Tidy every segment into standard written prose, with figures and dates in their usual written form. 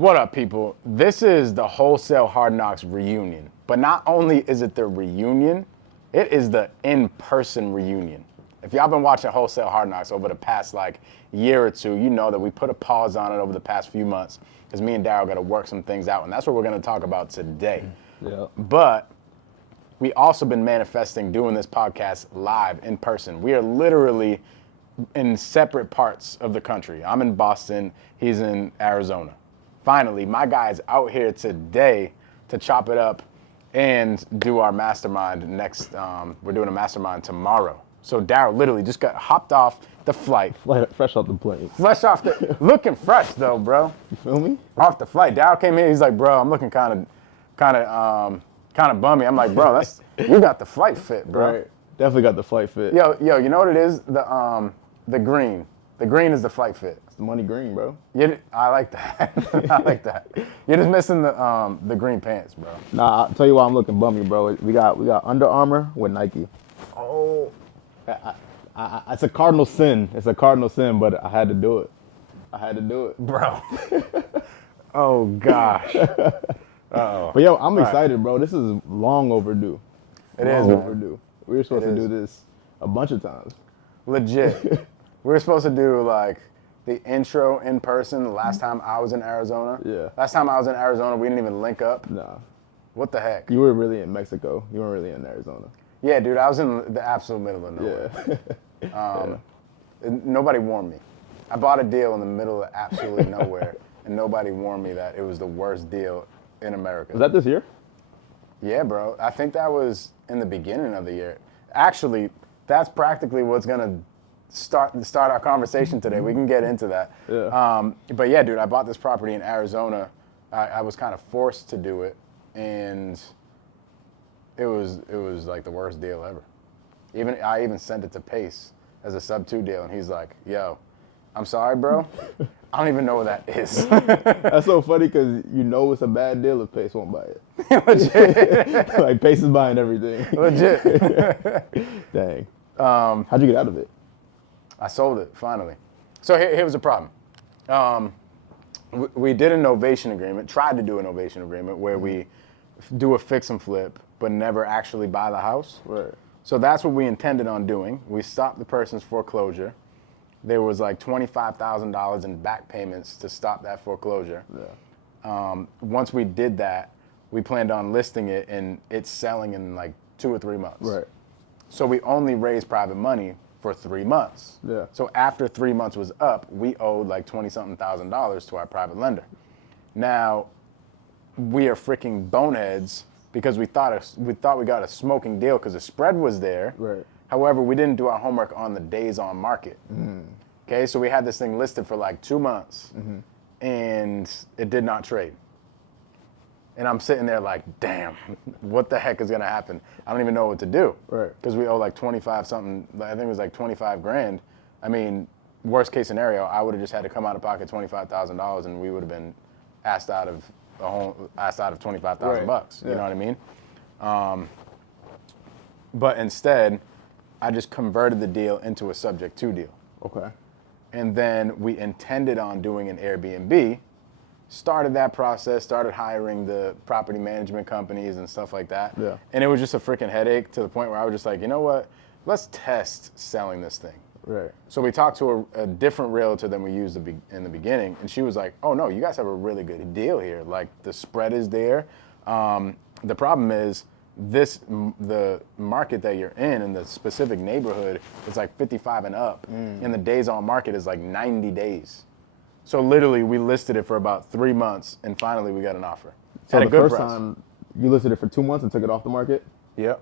What up, people? This is the Wholesale Hard Knocks reunion. But not only is it the reunion, it is the in-person reunion. If y'all been watching Wholesale Hard Knocks over the past year or two, you know that we put a pause on it over the past few months because me and Daryl got to work some things out, and that's what we're going to talk about today. Yeah. But we also been manifesting doing this podcast live in person. We are literally in separate parts of the country. I'm in Boston, he's in Arizona. Finally, my guy's out here today to chop it up and do our mastermind next. We're doing a mastermind tomorrow. So Daryl literally just got hopped off the flight. Fresh off the plane. Fresh off the, looking fresh though, bro. You feel me? Off the flight. Daryl came in, he's like, bro, I'm looking kind of bummy. I'm like, bro, you got the flight fit, bro. Right. Definitely got the flight fit. Yo, you know what it is? The green. The green is the flight fit. It's the money green, bro. I like that. I like that. You're just missing the green pants, bro. Nah, I'll tell you why I'm looking bummy, bro. We got Under Armour with Nike. Oh. It's a cardinal sin. It's a cardinal sin, but I had to do it. Bro. Oh, gosh. Uh-oh. But yo, I'm excited, bro. This is long overdue. It is, long man. overdue. We were supposed to do this a bunch of times. Legit. We were supposed to do the intro in person the last time I was in Arizona. Yeah. Last time I was in Arizona, we didn't even link up. Nah. What the heck? You were really in Mexico. You weren't really in Arizona. Yeah, dude, I was in the absolute middle of nowhere. Yeah. Nobody warned me. I bought a deal in the middle of absolutely nowhere, and nobody warned me that it was the worst deal in America. Was that this year? Yeah, bro. I think that was in the beginning of the year. Actually, that's practically what's gonna start our conversation today. We can get into that. Yeah. But yeah, dude, I bought this property in Arizona. I was kind of forced to do it, and it was like the worst deal ever. I even sent it to Pace as a sub 2 deal, and he's like, "Yo, I'm sorry, bro. I don't even know what that is." That's so funny because you know it's a bad deal if Pace won't buy it. Legit. Like Pace is buying everything. Legit. Dang. How'd you get out of it? I sold it, finally. So here was the problem. We did an novation agreement, tried to do an novation agreement where we do a fix and flip, but never actually buy the house. Right. So that's what we intended on doing. We stopped the person's foreclosure. There was like $25,000 in back payments to stop that foreclosure. Yeah. Once we did that, we planned on listing it and it's selling in like 2 or 3 months. Right. So we only raised private money for 3 months. Yeah. So after 3 months was up, we owed like $20-something thousand to our private lender. Now, we are freaking boneheads because we thought we got a smoking deal because the spread was there. Right. However, we didn't do our homework on the days on market. Okay, so we had this thing listed for like 2 months and it did not trade. And I'm sitting there like, damn, what the heck is gonna happen? I don't even know what to do. Right. Because we owe like 25 something, I think it was like 25 grand. I mean, worst case scenario, I would have just had to come out of pocket $25,000 and we would have been asked out of 25,000 Right. bucks. You Yeah. know what I mean? But instead, I just converted the deal into a subject to deal. Okay. And then we intended on doing an Airbnb, started that process, started hiring the property management companies and stuff like that. Yeah. And it was just a freaking headache to the point where I was just like, you know what? Let's test selling this thing. Right. So we talked to a different realtor than we used in the beginning, and she was like, oh no, you guys have a really good deal here. Like the spread is there. The problem is the market that you're in the specific neighborhood is like 55 and up, and the days on market is like 90 days. So literally we listed it for about 3 months, and finally we got an offer. So At a the good first price. time you listed it for 2 months and took it off the market? Yep.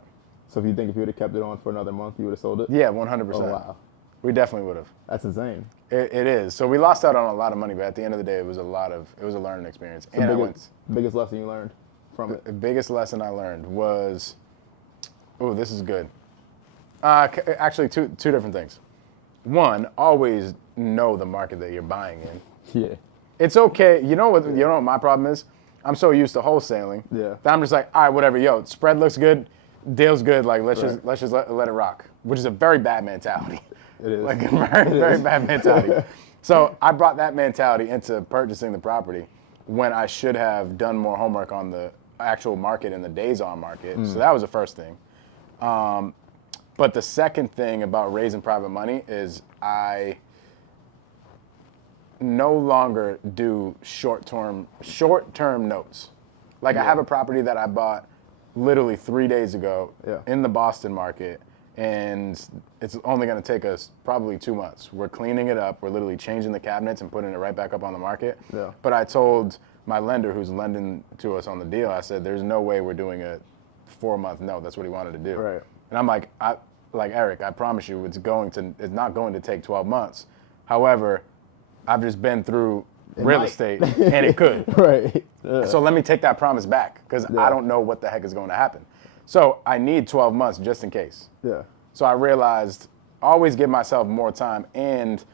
So if you think if you would have kept it on for another month, you would have sold it? Yeah, 100%. Oh, wow. We definitely would have. That's insane. It is. So we lost out on a lot of money, but at the end of the day, it was a learning experience. So And biggest lesson you learned from it? the biggest lesson I learned was, this is good. Actually, two different things. One, always know the market that you're buying in. Yeah. It's okay. You know what my problem is? I'm so used to wholesaling that I'm just like, all right, whatever. Yo, spread looks good, deal's good. Like let's just let it rock, which is a very bad mentality. It is. Like a very bad mentality. So I brought that mentality into purchasing the property. when I should have done more homework on the actual market and the days on market. So that was the first thing. But the second thing about raising private money is I no longer do short-term notes. Like I have a property that I bought literally 3 days ago in the Boston market, and it's only going to take us probably 2 months. We're cleaning it up. We're literally changing the cabinets and putting it right back up on the market. Yeah. But I told my lender who's lending to us on the deal, I said, there's no way we're doing a 4-month note. That's what he wanted to do. Right. And I'm like, Eric, I promise you, it's not going to take 12 months. However, I've just been through real estate, and it could. Right. So let me take that promise back, because I don't know what the heck is going to happen. So I need 12 months just in case. Yeah. So I realized always give myself more time and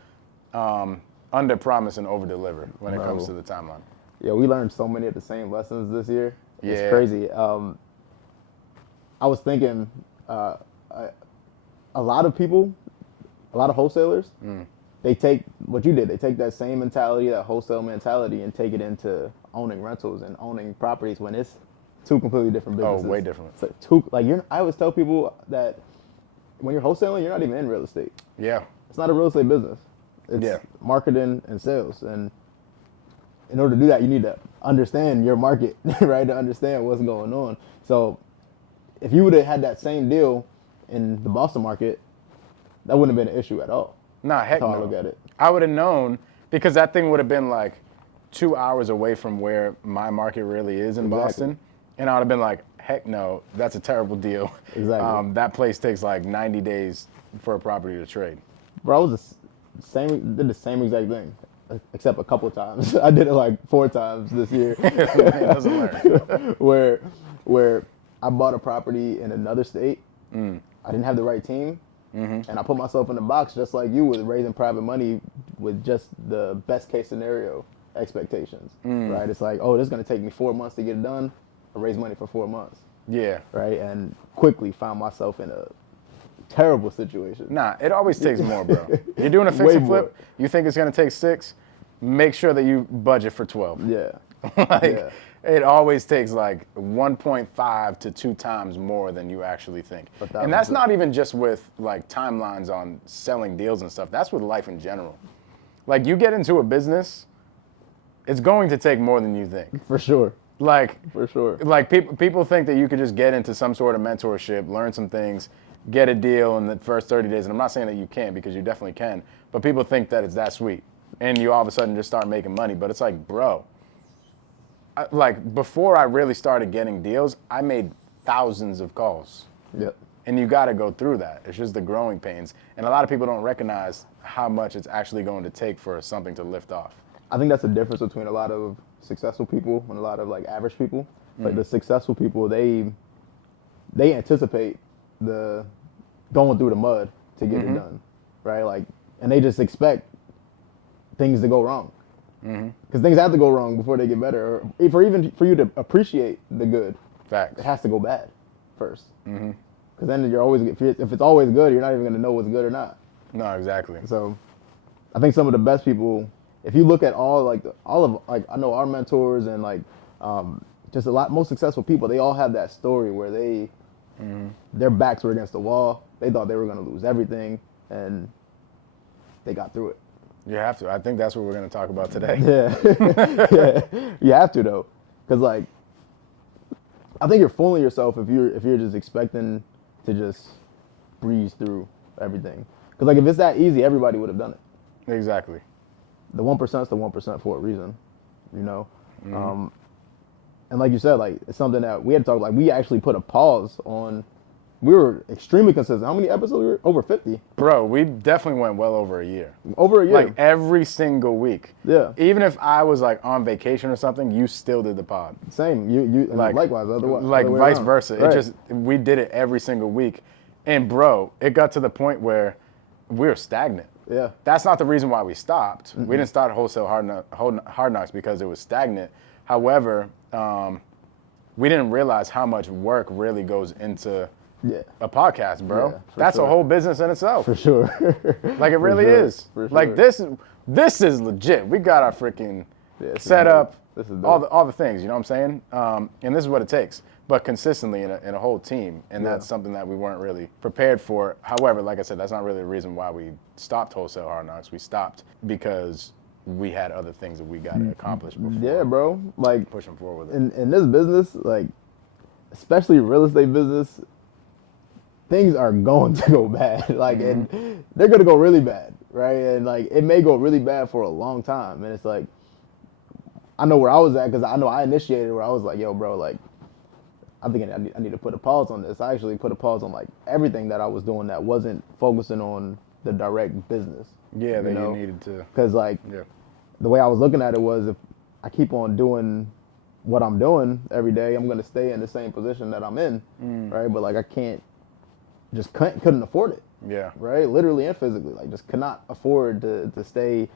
under promise and over deliver when it comes to the timeline. Yeah, we learned so many of the same lessons this year. It's Yeah. crazy. I was thinking a lot of people, a lot of wholesalers, they take what you did. They take that same mentality, that wholesale mentality, and take it into owning rentals and owning properties when it's two completely different businesses. Oh, way different. So I always tell people that when you're wholesaling, you're not even in real estate. Yeah. It's not a real estate business. It's marketing and sales. And in order to do that, you need to understand your market, right? To understand what's going on. So if you would have had that same deal in the Boston market, that wouldn't have been an issue at all. Nah, heck That's how no. I look at it. I would have known, because that thing would have been like 2 hours away from where my market really is in Boston. And I would have been like, heck no, that's a terrible deal. Exactly. That place takes like 90 days for a property to trade. Bro, I was did the same exact thing, except a couple of times. I did it like 4 times this year. Man doesn't learn. where I bought a property in another state. I didn't have the right team. And I put myself in the box just like you with raising private money with just the best case scenario expectations, right? It's like, oh, this is going to take me 4 months to get it done. I raise money for 4 months. Yeah. Right? And quickly found myself in a terrible situation. Nah, it always takes more, bro. You're doing a fix and flip, you think it's going to take 6, make sure that you budget for 12. Yeah. It always takes like 1.5 to 2 times more than you actually think. And that's not even just with like timelines on selling deals and stuff. That's with life in general. Like you get into a business, it's going to take more than you think. For sure. Like, for sure. Like people think that you could just get into some sort of mentorship, learn some things, get a deal in the first 30 days. And I'm not saying that you can't, because you definitely can. But people think that it's that sweet. And you all of a sudden just start making money. But it's like, bro, like before I really started getting deals, I made thousands of calls. Yep. And you got to go through that. It's just the growing pains. And a lot of people don't recognize how much it's actually going to take for something to lift off. I think that's the difference between a lot of successful people and a lot of like average people. Like the successful people, they anticipate the going through the mud to get it done, right? Like, and they just expect things to go wrong. Because things have to go wrong before they get better, or even for you to appreciate the good. Facts. It has to go bad first. Because then you're always, if it's always good, you're not even going to know what's good or not. No, exactly. So, I think some of the best people, if you look at all of I know our mentors and like just most successful people, they all have that story where their backs were against the wall. They thought they were going to lose everything, and they got through it. You have to. I think that's what we're going to talk about today. Yeah, you have to though, because like I think you're fooling yourself if you're just expecting to just breeze through everything. Because like if it's that easy, everybody would have done it. Exactly. The 1% is the 1% for a reason, you know. And like you said, like it's something that we had to talk. Like we actually put a pause on. We were extremely consistent. How many episodes were we? Over 50. Bro, we definitely went well over a year. Over a year. Like every single week. Yeah. Even if I was like on vacation or something, you still did the pod. Same. You like likewise. Like vice versa. Right. We did it every single week. And bro, it got to the point where we were stagnant. Yeah. That's not the reason why we stopped. We didn't start Wholesale Hard Knocks because it was stagnant. However, we didn't realize how much work really goes into a podcast, bro. Yeah, that's a whole business in itself. For sure. Like it really is. For sure. Like this is legit. We got our freaking setup. This is dope. all the things, you know what I'm saying? And this is what it takes, but consistently in a whole team, and that's something that we weren't really prepared for. However, like I said, that's not really the reason why we stopped Wholesale Hard Knocks. We stopped because we had other things that we got to accomplish before. Yeah, bro. Like pushing forward with it. In this business, like especially real estate business, things are going to go bad. Like, and they're going to go really bad, right? And like, it may go really bad for a long time. And it's like, I know where I was at because I know I initiated where I was like, yo, bro, like, I'm thinking I need to put a pause on this. I actually put a pause on like everything that I was doing that wasn't focusing on the direct business. Yeah, that you needed to. Because like, the way I was looking at it was if I keep on doing what I'm doing every day, I'm going to stay in the same position that I'm in, right? But like, I couldn't afford it. Yeah. Right? Literally and physically. Like, just could not afford to stay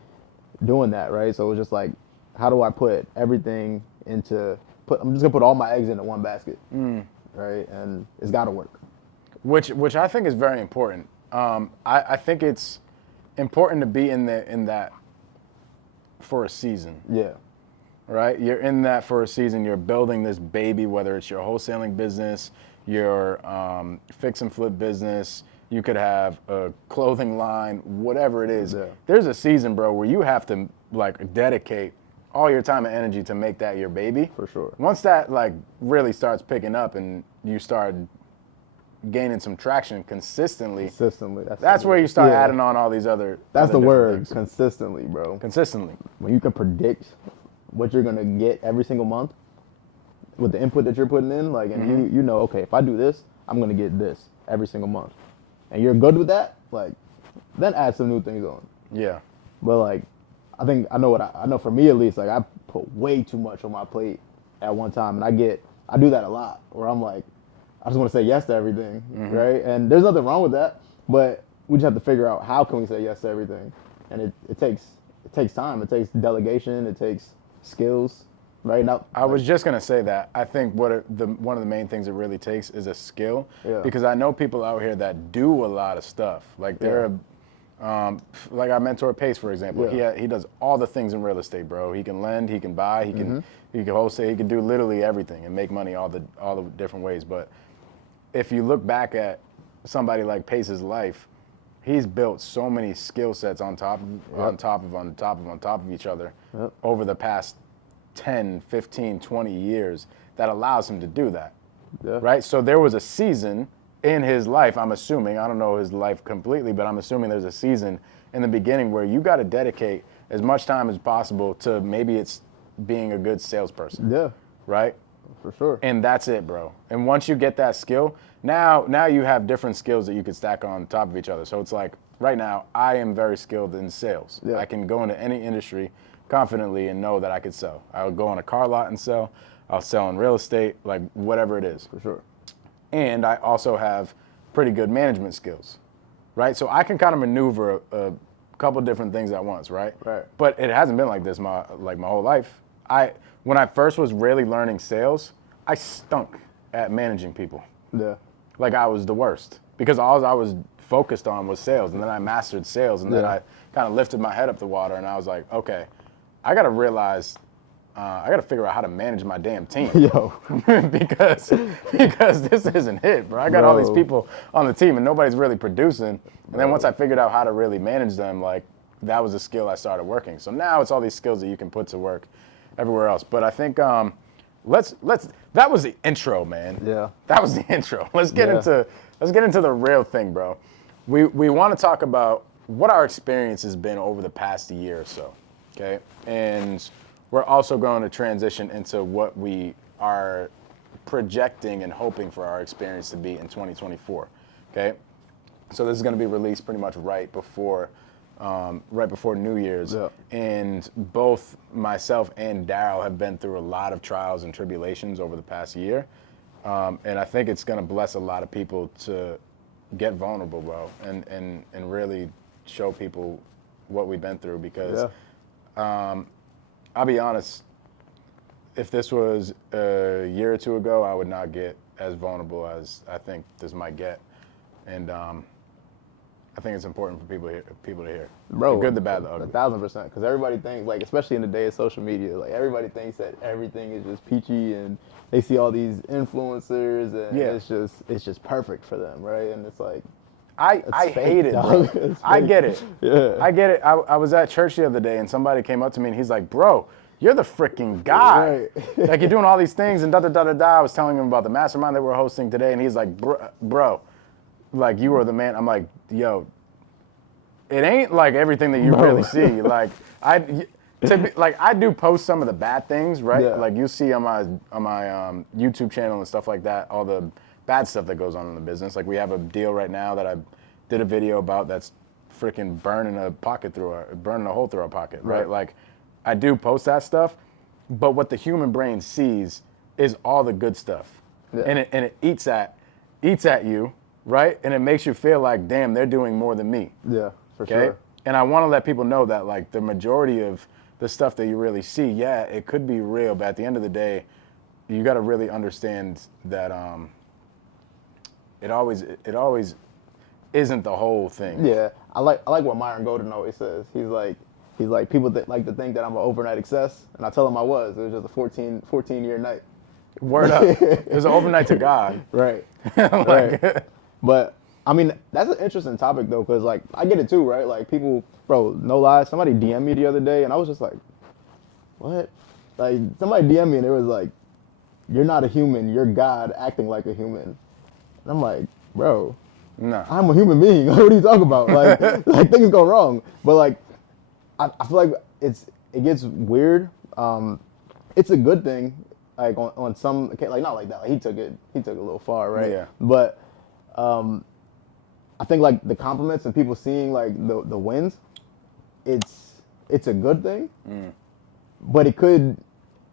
doing that, right? So it was just like, how do I put everything I'm just going to put all my eggs into one basket, right? And it's got to work. Which I think is very important. I think it's important to be in that for a season. Yeah. Right? You're in that for a season. You're building this baby, whether it's your wholesaling business, your fix and flip business. You could have a clothing line, whatever it is. Yeah. There's a season, bro, where you have to like dedicate all your time and energy to make that your baby. For sure. Once that like really starts picking up and you start gaining some traction consistently. That's where you start adding on all these other. That's other the word, things. consistently, bro. Consistently. When you can predict what you're gonna get every single month with the input that you're putting in, like, and you know, okay, if I do this, I'm gonna get this every single month, and you're good with that, like, then add some new things on. Yeah. But like, I know for me at least, like I put way too much on my plate at one time, and I do that a lot where I'm like, I just want to say yes to everything, right? And there's nothing wrong with that, but we just have to figure out how can we say yes to everything, and it takes time, it takes delegation, it takes skills, right? Now, I was just gonna say that. I think one of the main things it really takes is a skill, because I know people out here that do a lot of stuff. Like they're, like our mentor Pace, for example. He does all the things in real estate, bro. He can lend, he can buy, he can wholesale, he can do literally everything and make money all the different ways. But if you look back at somebody like Pace's life, he's built so many skill sets on top of each other over the past 10, 15, 20 years that allows him to do that. Right? So there was a season in his life, I'm assuming, I don't know his life completely, but I'm assuming there's a season in the beginning where you got to dedicate as much time as possible to maybe it's being a good salesperson. Yeah. Right? For sure. And that's it, bro. And once you get that skill, now you have different skills that you could stack on top of each other. So it's like, right now, I am very skilled in sales. I can go into any industry confidently and know that I could sell. I'll go on a car lot and sell. I'll sell in real estate, like whatever it is. For sure. And I also have pretty good management skills, right? So I can kind of maneuver a couple different things at once, right? Right. But it hasn't been like this my whole life. When I first was really learning sales, I stunk at managing people. Yeah. Like I was the worst because all I was focused on was sales, and then I mastered sales, and then I kind of lifted my head up the water, and I was like, okay, I got to realize, I got to figure out how to manage my damn team. Yo. because this isn't it, bro. I got all these people on the team, and nobody's really producing. And then once I figured out how to really manage them, like that was a skill I started working. So now it's all these skills that you can put to work everywhere else. But I think that was the intro, man. Yeah. That was the intro. Let's get into the real thing, bro. We want to talk about what our experience has been over the past year or so, okay? And we're also going to transition into what we are projecting and hoping for our experience to be in 2024, okay? So this is going to be released pretty much right before New Year's. Yeah. And both myself and Daryl have been through a lot of trials and tribulations over the past year. And I think it's going to bless a lot of people to get vulnerable, bro, and really show people what we've been through because I'll be honest, if this was a year or two ago, I would not get as vulnerable as I think this might get. And I think it's important for people to hear. Bro, The good, the bad, the ugly. 1,000%. Because everybody thinks, like, especially in the day of social media, like everybody thinks that everything is just peachy, and they see all these influencers, and Yeah. it's just perfect for them, right? And it's like, I fake, hate it, dog. bro. It's I fake. get it. Yeah. I get it. I was at church the other day and somebody came up to me and he's like, bro, you're the freaking guy. Right. Like, you're doing all these things and da-da-da-da-da. I was telling him about the mastermind that we're hosting today and he's like, bro, like, you are the man. I'm like, yo, it ain't like everything that you Bro. really see. Like, I do post some of the bad things, right? Yeah. Like, you see on my YouTube channel and stuff like that, all the bad stuff that goes on in the business. Like, we have a deal right now that I did a video about that's freaking burning a hole through our pocket, right? Like, I do post that stuff, but what the human brain sees is all the good stuff, Yeah. and it eats at you, right? And it makes you feel like, damn, they're doing more than me. Yeah, for Okay. sure. And I want to let people know that, like, the majority of the stuff that you really see, yeah, it could be real, but at the end of the day, you got to really understand that it always isn't the whole thing. Yeah, I like what Myron Golden always says. He's like people that like to think that I'm an overnight success, and I tell him I was. It was just a 14-year night. Word up. It was an overnight to God. Right. Like, Right. But I mean, that's an interesting topic though, because like I get it too, right? Like people, bro, no lie, somebody DM'd me the other day, and I was just like, what? Like somebody DM'd me, and it was like, you're not a human, you're God acting like a human. And I'm like, bro, no. I'm a human being. What are you talking about? Like things go wrong. But like, I feel like it gets weird. It's a good thing. Like on some, like not like that. Like he took it a little far, right? Yeah. But I think like the compliments and people seeing like the wins, it's a good thing. But it could,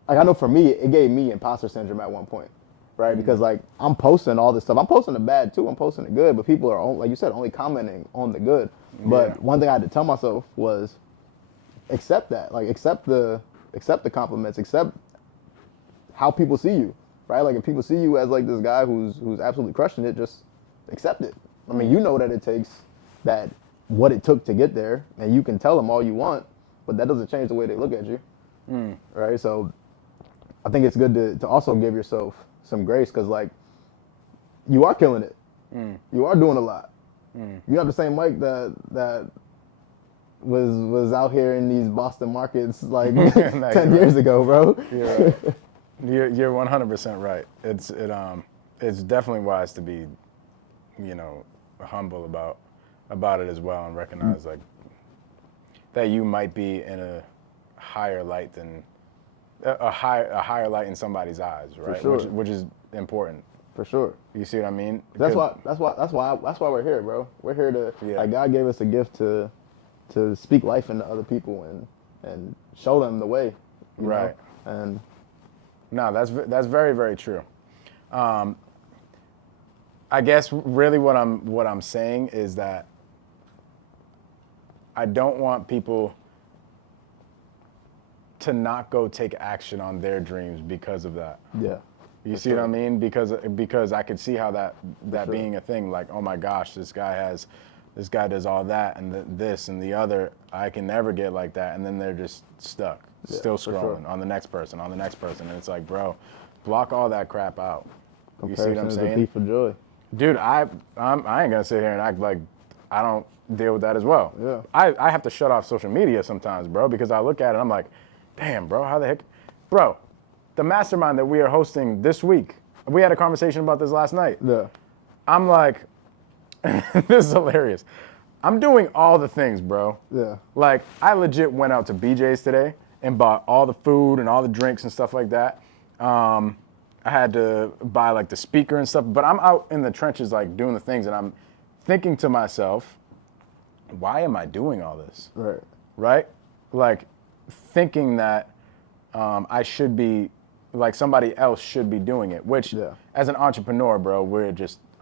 like I know for me, it gave me imposter syndrome at one point. Right, because like I'm posting all this stuff. I'm posting the bad too. I'm posting the good, but people are like you said, only commenting on the good. But one thing I had to tell myself was accept that. Like accept the compliments. Accept how people see you. Right, like if people see you as like this guy who's absolutely crushing it, just accept it. I mean, you know that it takes that what it took to get there, and you can tell them all you want, but that doesn't change the way they look at you. Right, so I think it's good to also give yourself some grace, because like you are killing it. You are doing a lot. You have the same Mike that was out here in these Boston markets like 10 years ago, bro. You're right. You're 100% right. It's definitely wise to be, humble about it as well, and recognize like that you might be in a higher light than a higher light in somebody's eyes, right? For sure. Which is important. For sure. You see what I mean? That's why we're here, bro. We're here to like God gave us a gift to speak life into other people and show them the way. You right. know? And no, that's very, very true. I guess really what I'm saying is that I don't want people to not go take action on their dreams because of that. Yeah. You see what I mean? Because I could see how that sure. being a thing, like, oh my gosh, this guy does all that and this and the other. I can never get like that, and then they're just stuck, still scrolling on the next person, and it's like, bro, block all that crap out. You see what I'm saying? Comparison is a thief of joy. Dude, I ain't gonna sit here and act like I don't deal with that as well. Yeah. I have to shut off social media sometimes, bro, because I look at it and I'm like, damn, bro, how the heck, bro. The mastermind that we are hosting this week, we had a conversation about this last night. Yeah. I'm like, this is hilarious. I'm doing all the things, bro. Yeah. Like, I legit went out to BJ's today and bought all the food and all the drinks and stuff like that. I had to buy like the speaker and stuff, but I'm out in the trenches like doing the things, and I'm thinking to myself, why am I doing all this? Right. Right? Like, thinking that I should be, like somebody else should be doing it, which as an entrepreneur, bro,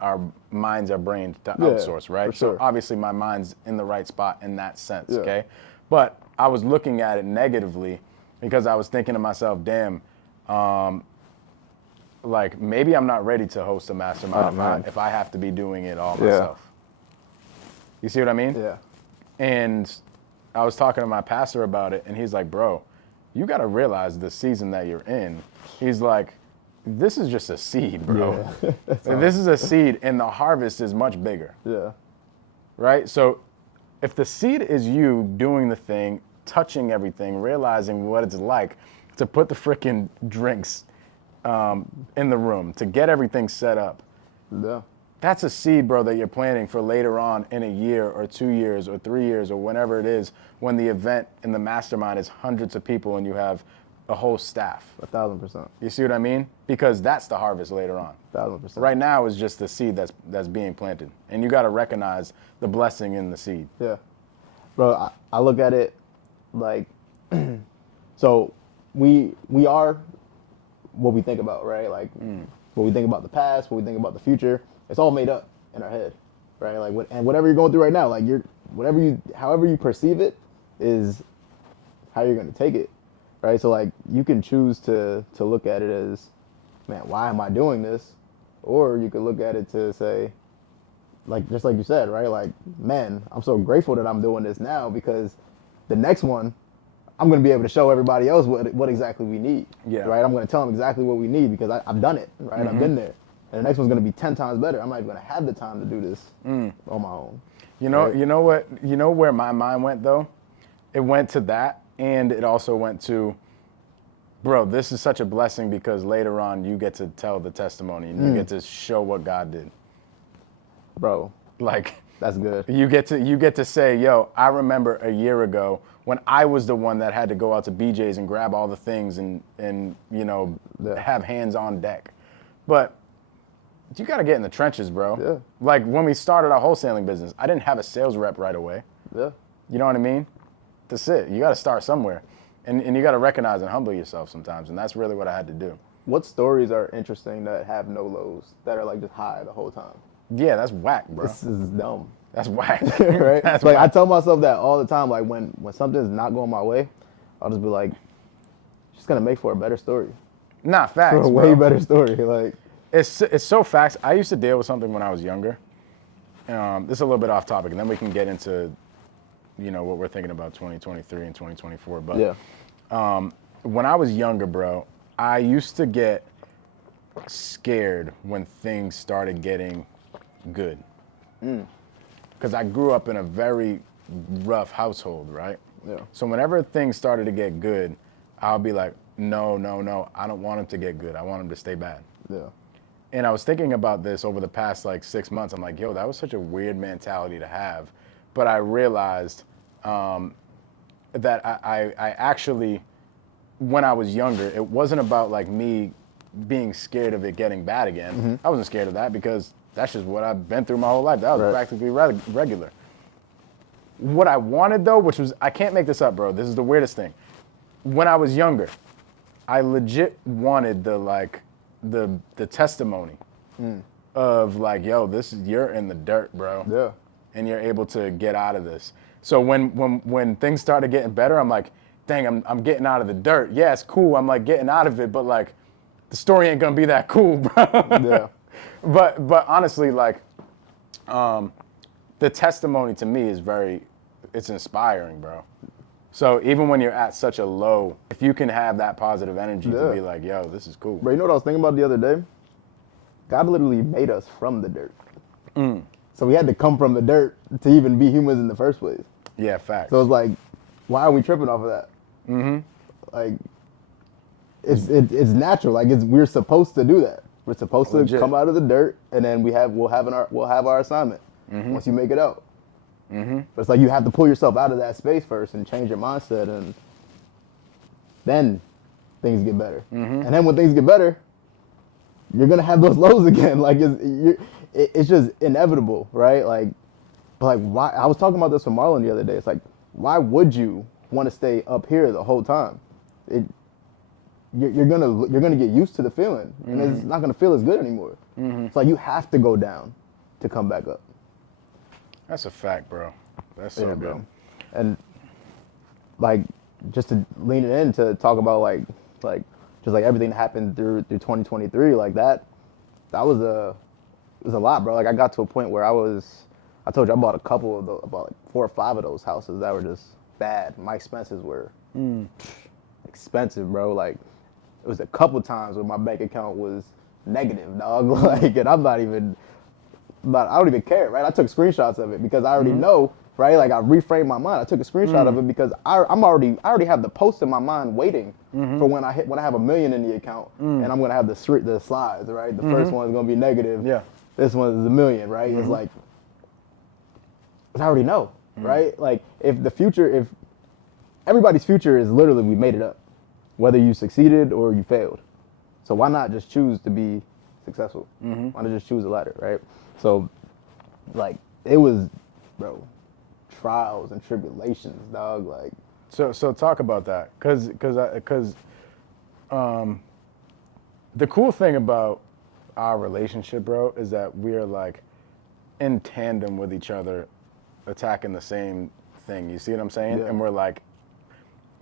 our minds are brained to outsource, right? For sure. So obviously my mind's in the right spot in that sense, okay? But I was looking at it negatively because I was thinking to myself, damn, like maybe I'm not ready to host a mastermind if I have to be doing it all myself. You see what I mean? Yeah. And I was talking to my pastor about it, and he's like, bro, you got to realize the season that you're in. He's like, this is just a seed, bro. Yeah. This is a seed, and the harvest is much bigger. Yeah. Right? So if the seed is you doing the thing, touching everything, realizing what it's like to put the freaking drinks in the room, to get everything set up, Yeah. that's a seed, bro, that you're planting for later on in a year or 2 years or 3 years or whenever it is, when the event in the mastermind is hundreds of people and you have a whole staff. 1,000%. You see what I mean? Because that's the harvest later on. 1,000%. Right now is just the seed that's being planted. And you got to recognize the blessing in the seed. Yeah. Bro, I look at it like, so we are what we think about, right? Like, what we think about the past, what we think about the future, it's all made up in our head, right? Like, and whatever you're going through right now, like however you perceive it is how you're going to take it, right? So like, you can choose to look at it as, man, why am I doing this? Or you could look at it to say, like, just like you said, right? Like, man, I'm so grateful that I'm doing this now, because the next one, I'm going to be able to show everybody else what exactly we need, right? I'm going to tell them exactly what we need, because I've done it, right? I've been there. And the next one's going to be 10 times better. I'm not even going to have the time to do this on my own. You know, right? you know what? You know where my mind went though? It went to that, and it also went to, bro, this is such a blessing, because later on you get to tell the testimony and you get to show what God did. Bro, Like, that's good. you get to say, yo, I remember a year ago when I was the one that had to go out to BJ's and grab all the things and you know, have hands on deck. But you got to get in the trenches, bro. Yeah. Like, when we started our wholesaling business, I didn't have a sales rep right away. Yeah. You know what I mean? That's it. You got to start somewhere. And you got to recognize and humble yourself sometimes. And that's really what I had to do. What stories are interesting that have no lows, that are like just high the whole time? Yeah, that's whack, bro. This is dumb. That's whack. Right? That's like, whack. I tell myself that all the time. Like, when something's not going my way, I'll just be like, it's just going to make for a better story. Nah, facts, For a bro. way better story. Like, It's so facts. I used to deal with something when I was younger. This is a little bit off topic, and then we can get into, you know, what we're thinking about 2023 and 2024. But yeah. when I was younger, bro, I used to get scared when things started getting good. Because I grew up in a very rough household, right? Yeah. So whenever things started to get good, I'll be like, no, I don't want them to get good. I want them to stay bad. Yeah. And I was thinking about this over the past like 6 months. I'm like, yo, that was such a weird mentality to have. But I realized that I actually, when I was younger, it wasn't about like me being scared of it getting bad again. I wasn't scared of that, because that's just what I've been through my whole life. That was practically regular. What I wanted though, which was, I can't make this up, bro. This is the weirdest thing. When I was younger, I legit wanted the testimony of like, yo, you're in the dirt, bro. Yeah. And you're able to get out of this. So when things started getting better, I'm like, dang, I'm getting out of the dirt. Yeah, it's cool. I'm like getting out of it, but like the story ain't gonna be that cool, bro. Yeah. But honestly, like, the testimony to me is it's inspiring, bro. So even when you're at such a low, if you can have that positive energy to be like, yo, this is cool. Bro, you know what I was thinking about the other day? God literally made us from the dirt. So we had to come from the dirt to even be humans in the first place. Yeah, facts. So it's like, why are we tripping off of that? Like, it's natural. Like, we're supposed to do that. We're supposed to come out of the dirt, and then we'll have our assignment once you make it out. But it's like, you have to pull yourself out of that space first and change your mindset, and then things get better. And then when things get better, you're gonna have those lows again. Like, it's just inevitable, right? Like, but like, why? I was talking about this with Marlon the other day. It's like, why would you want to stay up here the whole time? You're gonna get used to the feeling, and it's not gonna feel as good anymore. It's like, you have to go down to come back up. That's a fact, bro. That's so good. Bro. And like, just to lean it in to talk about like just like everything that happened through 2023, like that was a lot, bro. Like, I got to a point where I was I told you I bought a couple of those, about like 4 or 5 of those houses that were just bad. My expenses were expensive, bro. Like it was a couple times where my bank account was negative, dog. Like, and I'm not even, but I don't even care, right? I took screenshots of it because I already know, right? Like I reframed my mind. I took a screenshot of it because I already have the post in my mind waiting for when I have $1 million in the account, and I'm gonna have the slides, right? The first one is gonna be negative. Yeah. This one is $1 million, right? It's like, I already know, right? Like if everybody's future is literally we made it up, whether you succeeded or you failed. So why not just choose to be successful? Why not just choose the latter, right? So, like, it was, bro, trials and tribulations, dog. Like, So talk about that, cause the cool thing about our relationship, bro, is that we're like in tandem with each other, attacking the same thing. You see what I'm saying? Yeah. And we're like,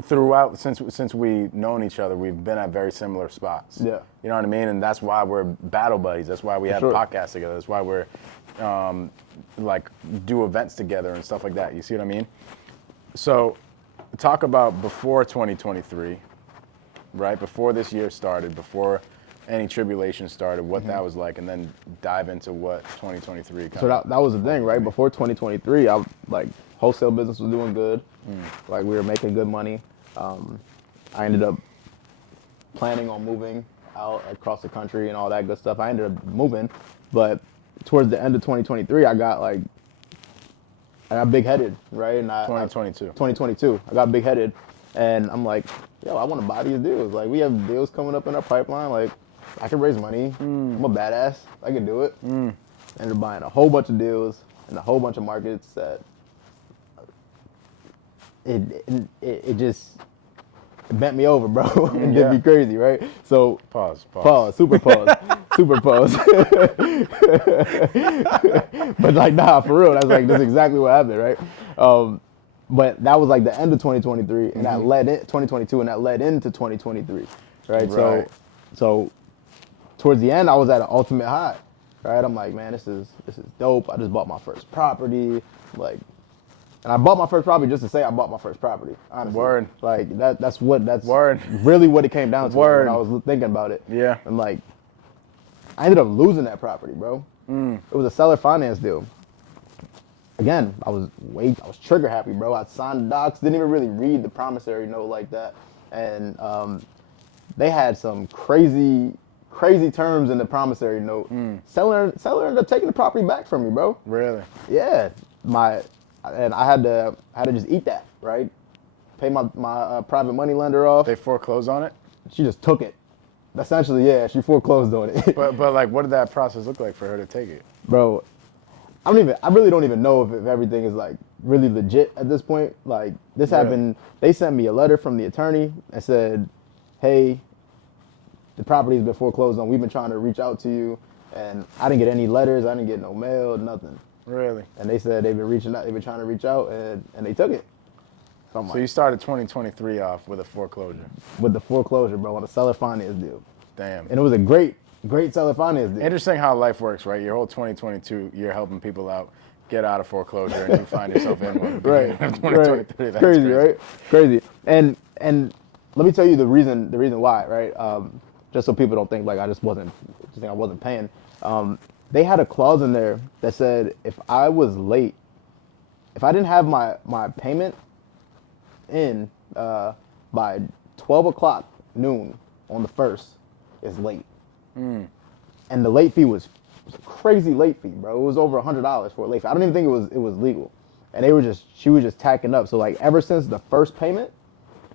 throughout since we've known each other, we've been at very similar spots. Yeah. You know what I mean? And that's why we're battle buddies. That's why we have sure. podcasts together. That's why we're like do events together and stuff like that. You see what I mean? So talk about before 2023, right? Before this year started, before any tribulation started, what that was like, and then dive into what 2023 so that was the thing, right? Before 2023, I like wholesale business was doing good. Like we were making good money. I ended up planning on moving out across the country and all that good stuff. I ended up moving, but towards the end of 2023, I got big headed, right? And 2022, I got big headed, and I'm like, yo, I want to buy these deals. Like we have deals coming up in our pipeline. Like I can raise money. I'm a badass. I can do it. Ended up buying a whole bunch of deals in a whole bunch of markets that it just bent me over, bro, and did me crazy, right? So pause, super pause, super pause. But like, nah, for real, that's exactly what happened, right? But that was like the end of 2023, and that led in 2022, and that led into 2023, right? So towards the end, I was at an ultimate high, right? I'm like, man, this is dope. I just bought my first property, like. And I bought my first property just to say I bought my first property, honestly. Word. Like, that's Word. really what it came down to Word. when I was thinking about it. Yeah. And like, I ended up losing that property, bro. It was a seller finance deal. Again, I was trigger happy, bro. I signed the docs, didn't even really read the promissory note like that. And they had some crazy terms in the promissory note. Seller ended up taking the property back from me, bro. Really? Yeah. And I had to just eat that, right? Pay my private money lender off. They foreclosed on it? She just took it. Essentially, yeah, she foreclosed on it. But like, what did that process look like for her to take it? Bro, I really don't even know if everything is like really legit at this point. Like this happened. They sent me a letter from the attorney and said, "Hey, the property's been foreclosed on. We've been trying to reach out to you, and I didn't get any letters. I didn't get no mail, nothing." Really? And they said they've been reaching out. They've been trying to reach out, and they took it. So you started 2023 off with a foreclosure. With the foreclosure, bro, on a seller finance deal. Damn. And it was a great seller finance deal. Interesting how life works, right? Your whole 2022, you're helping people out get out of foreclosure, and you find yourself in one. Right. 2023. That's crazy, right? Crazy. And let me tell you the reason why, right? Just so people don't think like I wasn't paying. They had a clause in there that said if I was late, if I didn't have my payment in by 12 o'clock noon on the 1st, it's late. And the late fee was a crazy late fee, bro. It was over $100 for a late fee. I don't even think it was legal. And she was just tacking up. So like ever since the first payment,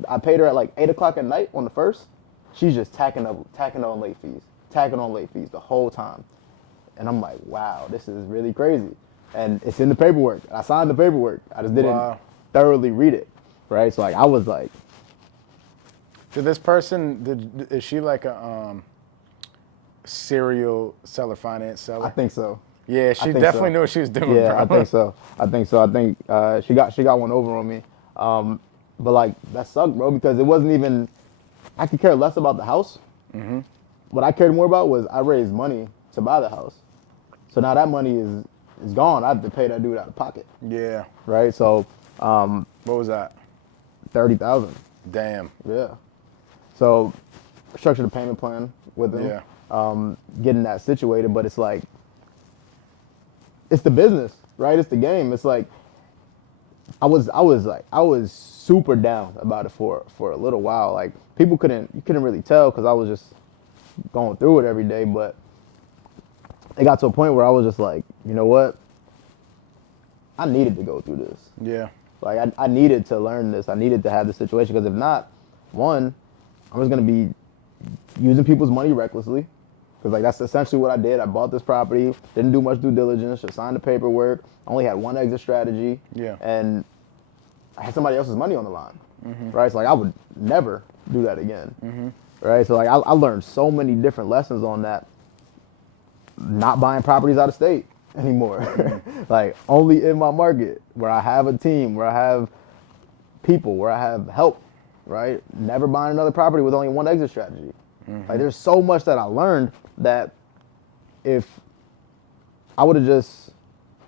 I paid her at like 8 o'clock at night on the 1st, she's just tacking on late fees the whole time. And I'm like, wow, this is really crazy. And it's in the paperwork. I signed the paperwork. I just didn't thoroughly read it, right? So like, I was like. Did this person, is she like a serial seller finance seller? I think so. Yeah, she definitely knew what she was doing. Yeah, bro. I think so. I think she got one over on me. But like, that sucked, bro, because it wasn't even, I could care less about the house. What I cared more about was I raised money to buy the house. So now that money is it's gone. I have to pay that dude out of pocket, Yeah. right? So, What was that? 30,000. Damn. Yeah. So, structured a payment plan with him, Yeah. getting that situated. But it's like, it's the business, right? It's the game. It's like, I was super down about it for a little while. Like you couldn't really tell because I was just going through it every day. But it got to a point where I was just like, you know what? I needed to go through this. Yeah. Like I needed to learn this. I needed to have this situation because if not, one, I was gonna be using people's money recklessly. Because like that's essentially what I did. I bought this property, didn't do much due diligence, just signed the paperwork. Only had one exit strategy. Yeah. And I had somebody else's money on the line, right? So like I would never do that again, right? So like I learned so many different lessons on that. Not buying properties out of state anymore, like only in my market where I have a team, where I have people, where I have help, right? Never buying another property with only one exit strategy. Like there's so much that I learned that if I would have just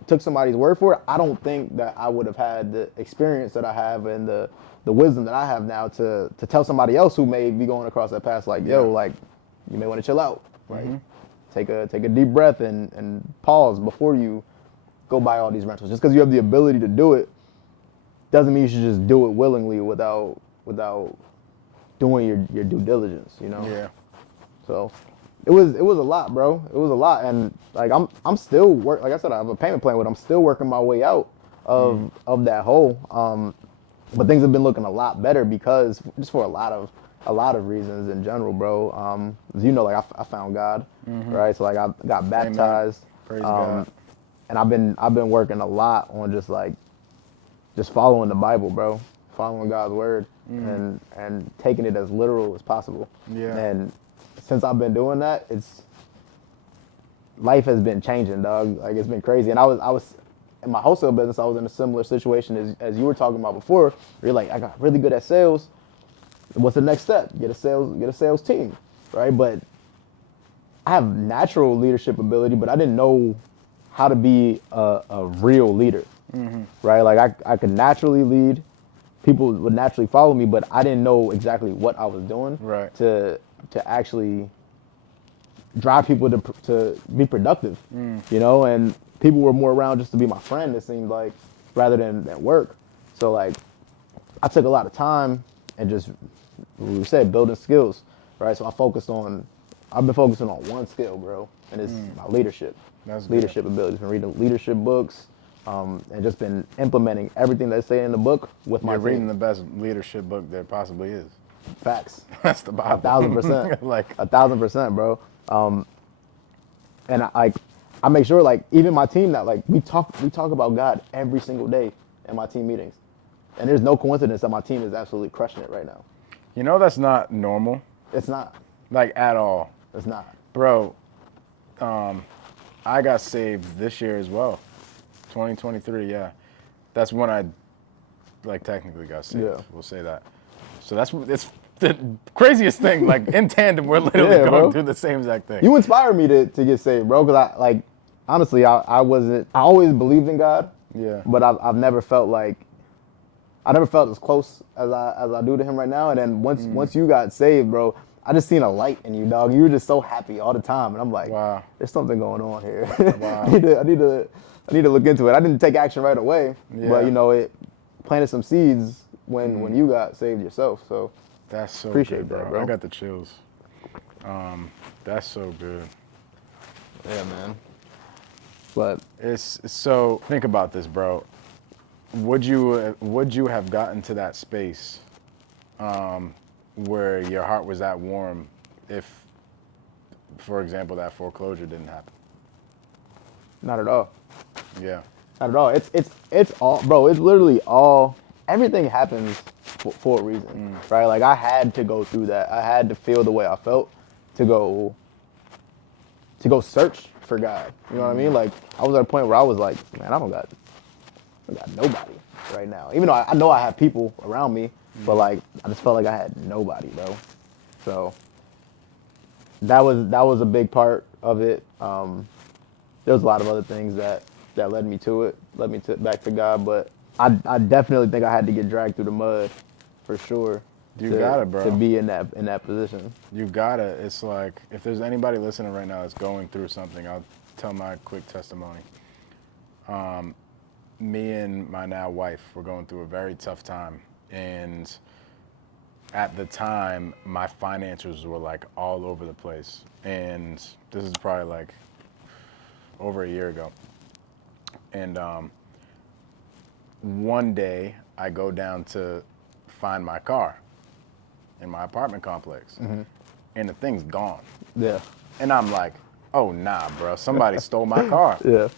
took somebody's word for it, I don't think that I would have had the experience that I have and the wisdom that I have now to tell somebody else who may be going across that path like, yo, like you may want to chill out. Like take a deep breath and pause before you go buy all these rentals. Just because you have the ability to do it doesn't mean you should just do it willingly without doing your due diligence, you know? Yeah. So it was a lot, bro. It was a lot, and like I'm still like I said, I have a payment plan, but I'm still working my way out of that hole. But things have been looking a lot better because just for a lot of reasons in general, bro. As you know, like I found God, right? So like I got baptized, Praise God. and I've been working a lot on just following the Bible, bro, following God's word, and taking it as literal as possible. Yeah. And since I've been doing that, life has been changing, dog. Like it's been crazy. And I was in my wholesale business. I was in a similar situation as you were talking about before. Where you're like, I got really good at sales. What's the next step? Get a sales team, right? But I have natural leadership ability, but I didn't know how to be a real leader, right? Like I could naturally lead. People would naturally follow me, but I didn't know exactly what I was doing to actually drive people to be productive, you know? And people were more around just to be my friend, it seemed like, rather than work. So like, I took a lot of time and just, we said, building skills, right? So I've been focusing on one skill, bro, and it's my leadership. That's leadership abilities. Been reading leadership books, and just been implementing everything they say in the book with my You're reading team. the best leadership book there possibly is. Facts. That's the Bible. 1,000%. Like 1,000%, bro. And I make sure, like, even my team that, like, we talk about God every single day in my team meetings. And there's no coincidence that my team is absolutely crushing it right now. You know that's not normal. It's not. Like at all. It's not. Bro, I got saved this year as well. 2023, yeah. That's when I like technically got saved. Yeah. We'll say that. So it's the craziest thing. Like in tandem, we're literally Yeah, going bro. through the same exact thing. You inspired me to get saved, bro, because honestly, I always believed in God. Yeah. But I've never felt as close as I do to him right now. And then once you got saved, bro, I just seen a light in you, dog. You were just so happy all the time, and I'm like, Wow. There's something going on here. Wow. I need to look into it. I didn't take action right away, Yeah. but you know, it planted some seeds when you got saved yourself. So That's so appreciate good, that, bro. I got the chills. That's so good. yeah, man. But It's so think about this, bro. Would you have gotten to that space where your heart was that warm if, for example, that foreclosure didn't happen? not at all. Yeah. Not at all. It's all, bro. It's literally all. Everything happens for a reason, right? Like I had to go through that. I had to feel the way I felt to go search for God. You know what I mean? Like I was at a point where I was like, man, I don't got nobody right now. Even though I know I have people around me, but like I just felt like I had nobody, bro. So that was a big part of it. There was a lot of other things that that led me to it, back to God. But I definitely think I had to get dragged through the mud, for sure. You got it, bro. To be in that position. You got it. It's like, if there's anybody listening right now that's going through something, I'll tell my quick testimony. Me and my now wife were going through a very tough time. And at the time, my finances were like all over the place. And this is probably like over a year ago. And one day I go down to find my car in my apartment complex, and the thing's gone. Yeah. And I'm like, oh nah, bro, somebody stole my car. Yeah.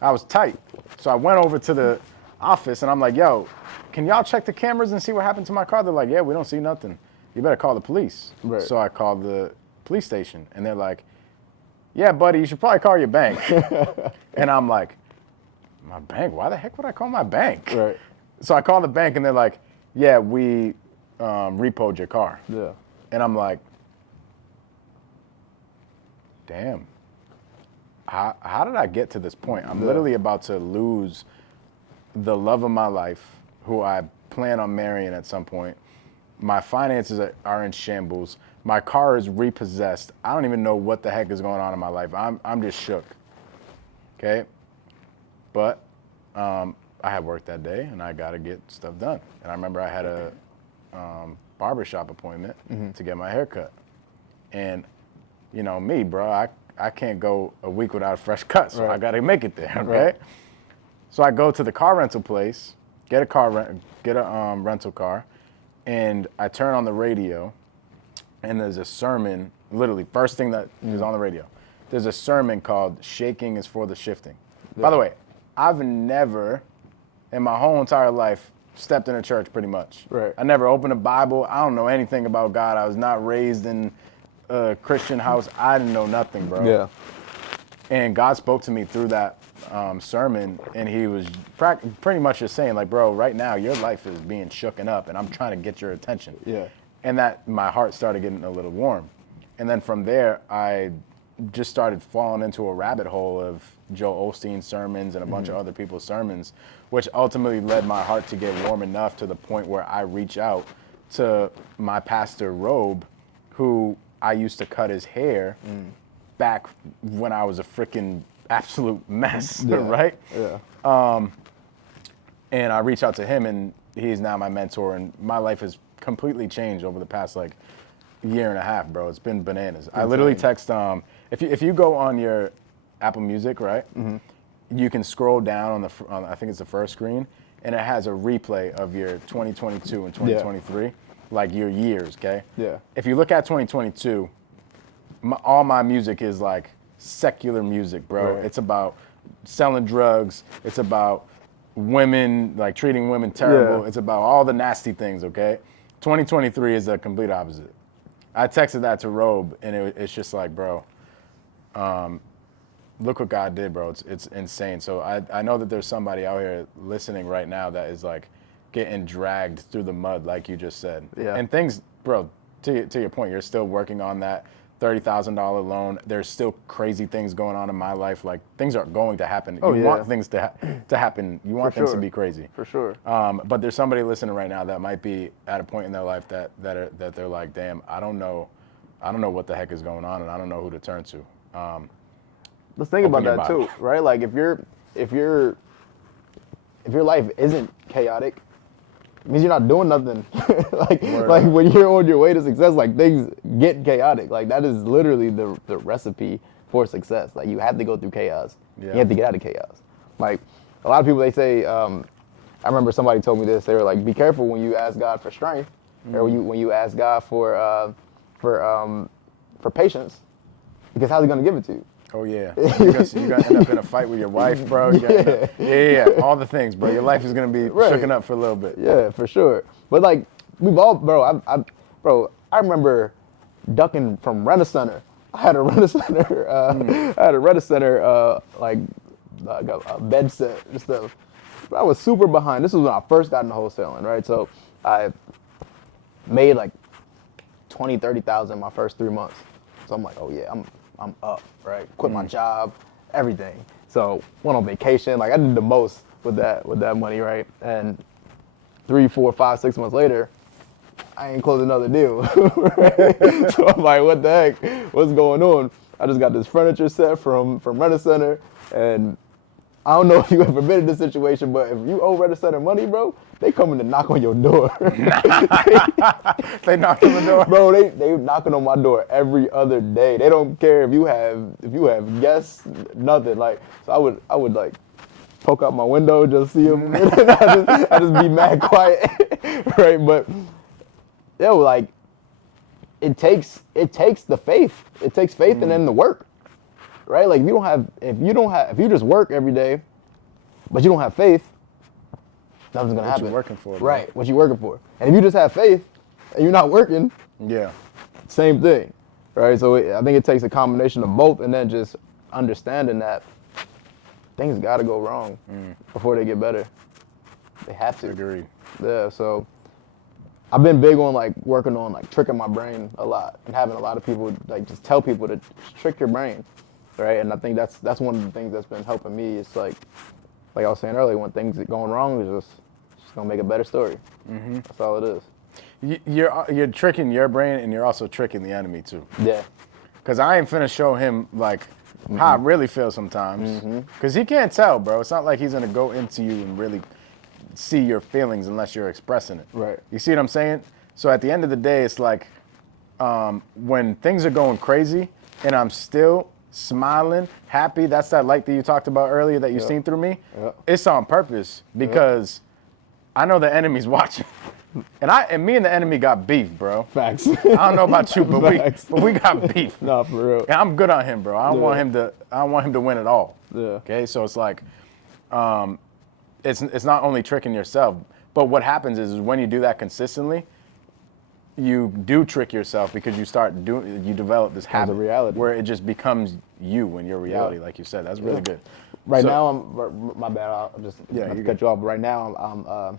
I was tight. So I went over to the office and I'm like, yo, can y'all check the cameras and see what happened to my car? They're like, yeah, we don't see nothing. You better call the police. Right. So I called the police station and they're like, yeah, buddy, you should probably call your bank. And I'm like, my bank? Why the heck would I call my bank? Right. So I call the bank and they're like, yeah, we repoed your car. Yeah. And I'm like, damn, how did I get to this point? I'm literally about to lose the love of my life, who I plan on marrying at some point. My finances are in shambles. My car is repossessed. I don't even know what the heck is going on in my life. I'm just shook. Okay? But I had work that day and I got to get stuff done. And I remember I had a barbershop appointment to get my hair cut. And, you know, me, bro, I can't go a week without a fresh cut, so I got to make it there, okay? Right. So I go to the car rental place, get a rental car, and I turn on the radio, and there's a sermon, literally, first thing that is on the radio. There's a sermon called Shaking is for the Shifting. Yeah. By the way, I've never, in my whole entire life, stepped in a church pretty much. Right. I never opened a Bible. I don't know anything about God. I was not raised in a Christian house. I didn't know nothing, bro. Yeah. And God spoke to me through that sermon, and he was pretty much just saying, like, bro, right now your life is being shooken up, and I'm trying to get your attention. Yeah. And that my heart started getting a little warm. And then from there, I just started falling into a rabbit hole of Joel Osteen's sermons and a bunch of other people's sermons, which ultimately led my heart to get warm enough to the point where I reach out to my pastor, Robe, who I used to cut his hair back when I was a freaking absolute mess, right? Yeah. And I reach out to him, and he's now my mentor, and my life has completely changed over the past like year and a half, bro. It's been bananas. I literally text if you go on your Apple Music, right? You can scroll down on I think it's the first screen, and it has a replay of your 2022 and 2023, like your years, okay? Yeah. If you look at 2022, all my music is like secular music, bro. Right. It's about selling drugs. It's about women, like treating women terrible. Yeah. It's about all the nasty things, okay? 2023 is the complete opposite. I texted that to Robe, and it's just like, bro, look what God did, bro. It's insane. So I know that there's somebody out here listening right now that is like getting dragged through the mud, like you just said. Yeah. And things, bro, to your point, you're still working on that $30,000 loan. There's still crazy things going on in my life. Like, things are going to happen. You want things to happen. You want things to be crazy. For sure. But there's somebody listening right now that might be at a point in their life that they're like, damn, I don't know what the heck is going on, and I don't know who to turn to. Let's think about that too, right? Like, if your life isn't chaotic, it means you're not doing nothing. like when you're on your way to success, like, things get chaotic. Like, that is literally the recipe for success. Like, you have to go through chaos. Yeah. You have to get out of chaos. Like, a lot of people, they say, I remember somebody told me this. They were like, be careful when you ask God for strength, or when you ask God for patience, because how's he gonna give it to you? Oh yeah, you're gonna end up in a fight with your wife, bro. All the things, bro. Your life is gonna be shooken up for a little bit. Yeah, for sure. But like, we've all, bro. I remember ducking from Rent-A-Center. I had a Rent-A-Center. Like a bed set and stuff. But I was super behind. This was when I first got into wholesaling, right? So I made like 20,000, 30,000 my first 3 months. So I'm like, oh yeah, I'm up, right? Quit my job, everything. So went on vacation. Like I did the most with that money, right? And 3, 4, 5, 6 months later, I ain't closed another deal. Right? So I'm like, what the heck? What's going on? I just got this furniture set from Rent-A-Center, and I don't know if you ever been in this situation, but if you owe Rent-A-Center money, bro, they coming to knock on your door. They knock on the door. Bro, they knocking on my door every other day. They don't care if you have guests, nothing. Like, so I would like poke out my window, just see them. I just be mad quiet, right? But yo, like it takes the faith. It takes faith and then the work, right? Like if you just work every day, but you don't have faith, nothing's gonna happen. What you working for? Bro. Right? What you working for? And if you just have faith and you're not working, yeah, same thing, right? So I think it takes a combination of both, and then just understanding that things got to go wrong before they get better. They have to. Agreed. Yeah. So I've been big on like working on like tricking my brain a lot, and having a lot of people like just tell people to trick your brain, right? And I think that's one of the things that's been helping me. It's like I was saying earlier, when things are going wrong, it's just gonna make a better story. Mm-hmm. That's all it is. You're tricking your brain, and you're also tricking the enemy too. Yeah. Cause I ain't finna show him like how I really feel sometimes. Cause he can't tell, bro. It's not like he's gonna go into you and really see your feelings unless you're expressing it. Right. You see what I'm saying? So at the end of the day, it's like when things are going crazy and I'm still smiling, happy. That's that light that you talked about earlier that you seen through me. Yep. It's on purpose because I know the enemy's watching. And me and the enemy got beef, bro. Facts. I don't know about you, but we got beef. Nah, for real. And I'm good on him, bro. I don't want him to win at all. Yeah. Okay, so it's like, it's not only tricking yourself, but what happens is when you do that consistently, you do trick yourself because you develop this habit reality where it just becomes you and your reality, like you said. That's really good. Right now, my bad. I'll just not to cut you off. But right now,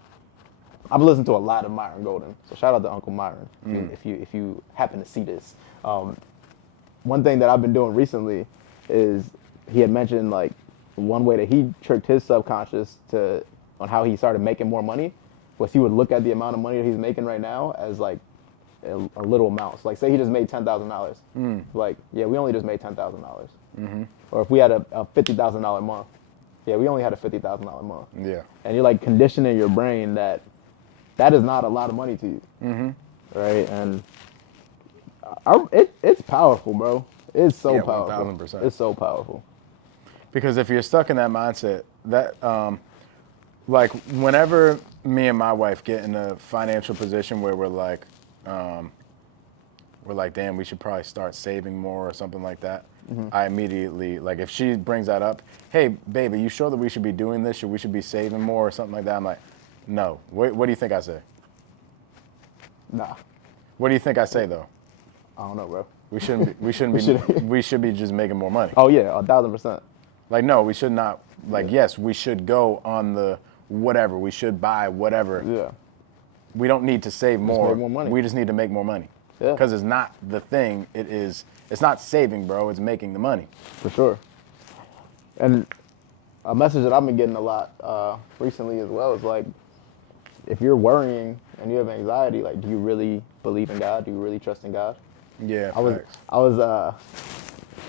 I've listened to a lot of Myron Golden. So shout out to Uncle Myron if you happen to see this. One thing that I've been doing recently is he had mentioned like one way that he tricked his subconscious on how he started making more money was he would look at the amount of money that he's making right now as like a little amount. So like say he just made $10,000. Like, yeah, we only just made $10,000. Or if we had a $50,000 month, yeah, we only had a $50,000 month. Yeah. And you're like conditioning your brain that is not a lot of money to you. Right? And it's powerful, bro. It's so powerful. 1000%. It's so powerful. Because if you're stuck in that mindset, that like whenever me and my wife get in a financial position where we're like, damn, we should probably start saving more or something like that. I immediately, like if she brings that up, hey, babe, are you sure that we should be doing this or we should be saving more or something like that? I'm like, no. What do you think I say? Nah. What do you think I say though? I don't know, bro. We should be just making more money. Oh yeah, 1,000%. Like, no, we should not. Like, yes, we should go on the whatever. We should buy whatever. Yeah. We don't need to save more. make more money. We just need to make more money. Yeah. Because it's not the thing. It's not saving, bro. It's making the money. For sure. And a message that I've been getting a lot recently as well is like, if you're worrying and you have anxiety, like, do you really believe in God? Do you really trust in God? Yeah.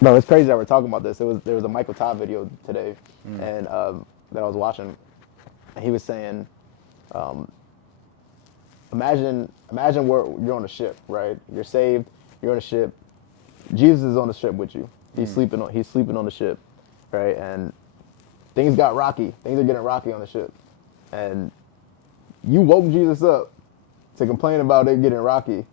No, it's crazy that we're talking about this. There was a Michael Todd video today, and that I was watching, and he was saying, imagine where you're on a ship, right? You're saved. You're on a ship. Jesus is on the ship with you. He's sleeping on the ship, right? And things got rocky. Things are getting rocky on the ship, and you woke Jesus up to complain about it getting rocky,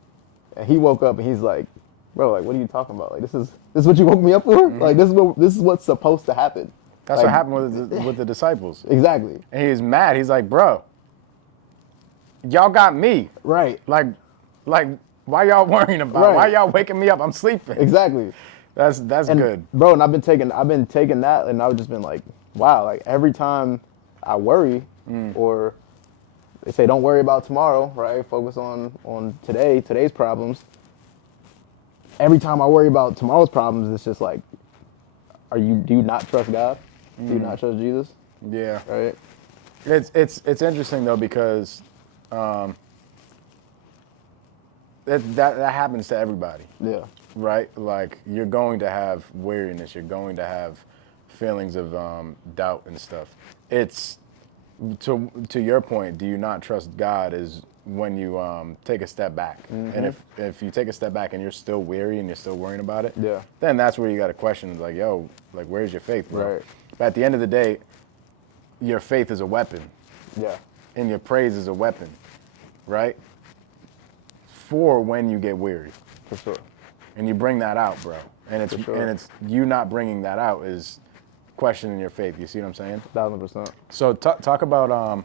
and he woke up and he's like, bro, like, what are you talking about? Like, this is what you woke me up for? Like, this is what's supposed to happen. That's what happened with the disciples. Exactly. And he's mad. He's like, bro, y'all got me. Right. Like, why y'all worrying about? Right. Why y'all waking me up? I'm sleeping. Exactly. That's and, good. Bro, and I've been taking that, and I've just been like, wow, like every time I worry, or they say don't worry about tomorrow, right? Focus on today's problems. Every time I worry about tomorrow's problems, it's just like do you not trust God? Do you not trust Jesus? Yeah. Right? It's interesting though because that happens to everybody, Yeah. right? Like you're going to have weariness, you're going to have feelings of doubt and stuff. It's to your point. Do you not trust God? Is when you take a step back, and if you take a step back and you're still weary and you're still worrying about it, Yeah. then that's where you got to question. Like, yo, like where's your faith, bro? Right. But at the end of the day, your faith is a weapon, Yeah. and your praise is a weapon, right? For when you get weary, For sure. and you bring that out, bro. And it's For sure. and it's you not bringing that out is questioning your faith. You see what I'm saying? 1,000%. So talk about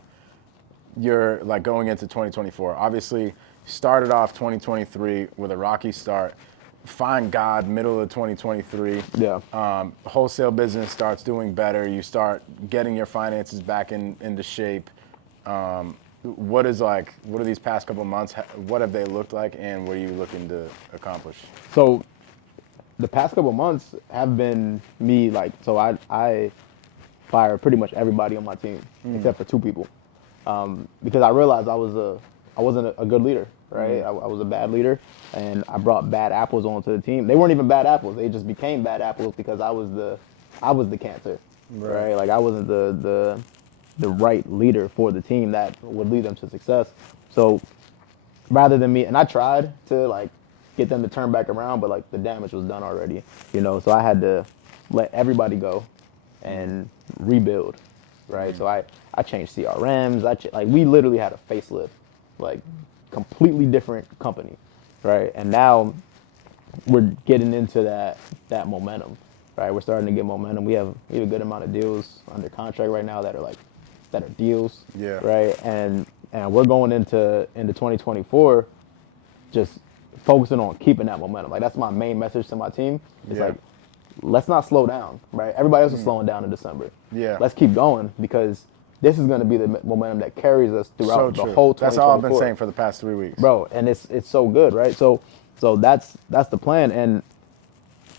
your like going into 2024. Obviously, started off 2023 with a rocky start. Find God middle of 2023. Yeah. Wholesale business starts doing better. You start getting your finances back into shape. What are these past couple months? What have they looked like, and what are you looking to accomplish? So the past couple months have been me so I fired pretty much everybody on my team except for 2 people because I realized I wasn't a good leader, right? I was a bad leader, and I brought bad apples onto the team. They weren't even bad apples; they just became bad apples because I was the cancer, right? Like I wasn't the right leader for the team that would lead them to success. So rather than me, and I tried to get them to turn back around, but the damage was done already, So I had to let everybody go and rebuild, right? So I changed CRMs. We literally had a facelift, completely different company, right? And now we're getting into that momentum, right? We're starting to get momentum. We have a good amount of deals under contract right now that are deals, Yeah. right? And we're going into 2024 just focusing on keeping that momentum. That's my main message to my team. It's Yeah. Let's not slow down, right? Everybody else is slowing down in December. Yeah. Let's keep going because this is going to be the momentum that carries us throughout the whole 2024. That's all I've been saying for the past 3 weeks, bro. And it's so good, right? So that's the plan, and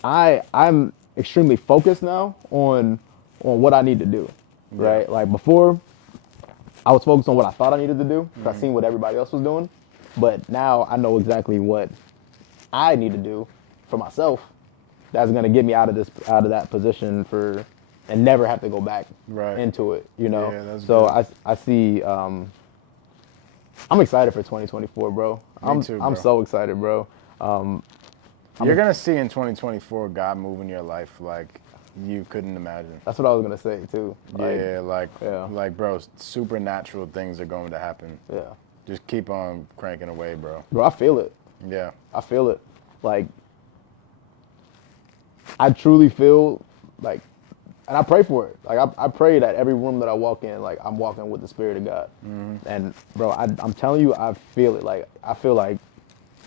I'm extremely focused now on what I need to do, right? Yeah. Before, I was focused on what I thought I needed to do because I seen what everybody else was doing, but now I know exactly what I need to do for myself. That's gonna get me out of that position and never have to go back into it, Yeah, that's so good. I see. I'm excited for 2024, bro. Me too, bro. I'm so excited, bro. You're gonna see in 2024 God move in your life like you couldn't imagine. That's what I was gonna say too. Like bro, supernatural things are going to happen. Yeah. Just keep on cranking away, bro. Bro, I feel it. Yeah. I feel it. I truly feel and I pray for it. I pray that every room that I walk in, I'm walking with the Spirit of God. And bro, I'm telling you, I feel it. I feel like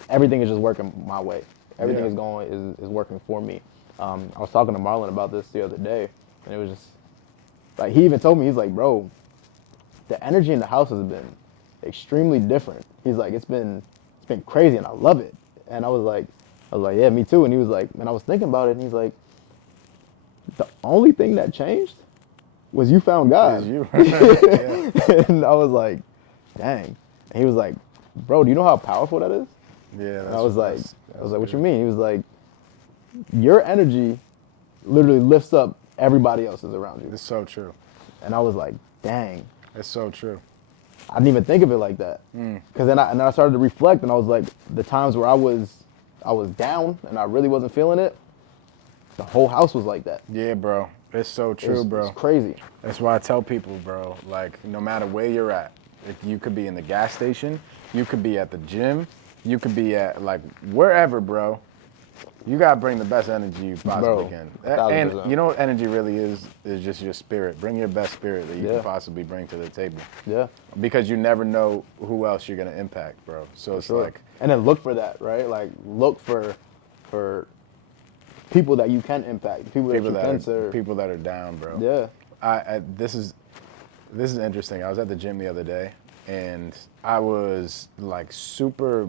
everything is just working my way. Everything is working for me. I was talking to Marlon about this the other day, and it was just he even told me, he's like, bro, the energy in the house has been extremely different. He's like, it's been crazy, and I love it. And I was like, yeah, me too. And he was like, and I was thinking about it, and he's like, the only thing that changed was you found God. You. And I was like, dang. And he was like, bro, do you know how powerful that is? Yeah. And I was like, what you mean? He was like, your energy literally lifts up everybody else's around you. It's so true. And I was like, dang. It's so true. I didn't even think of it like that. Because then I started to reflect, and I was like, the times where I was down and I really wasn't feeling it, the whole house was like that. Yeah, bro. It's so true, bro. It's crazy. That's why I tell people, bro, no matter where you're at, if you could be in the gas station, you could be at the gym, you could be at wherever, bro. You gotta bring the best energy you possibly can. 1,000%. And you know what energy really is just your spirit. Bring your best spirit that you can possibly bring to the table. Yeah. Because you never know who else you're gonna impact, bro. So it's and then look for that, right? Look for people that you can impact, people that you can serve. People that are down, bro. Yeah. This is interesting. I was at the gym the other day, and I was super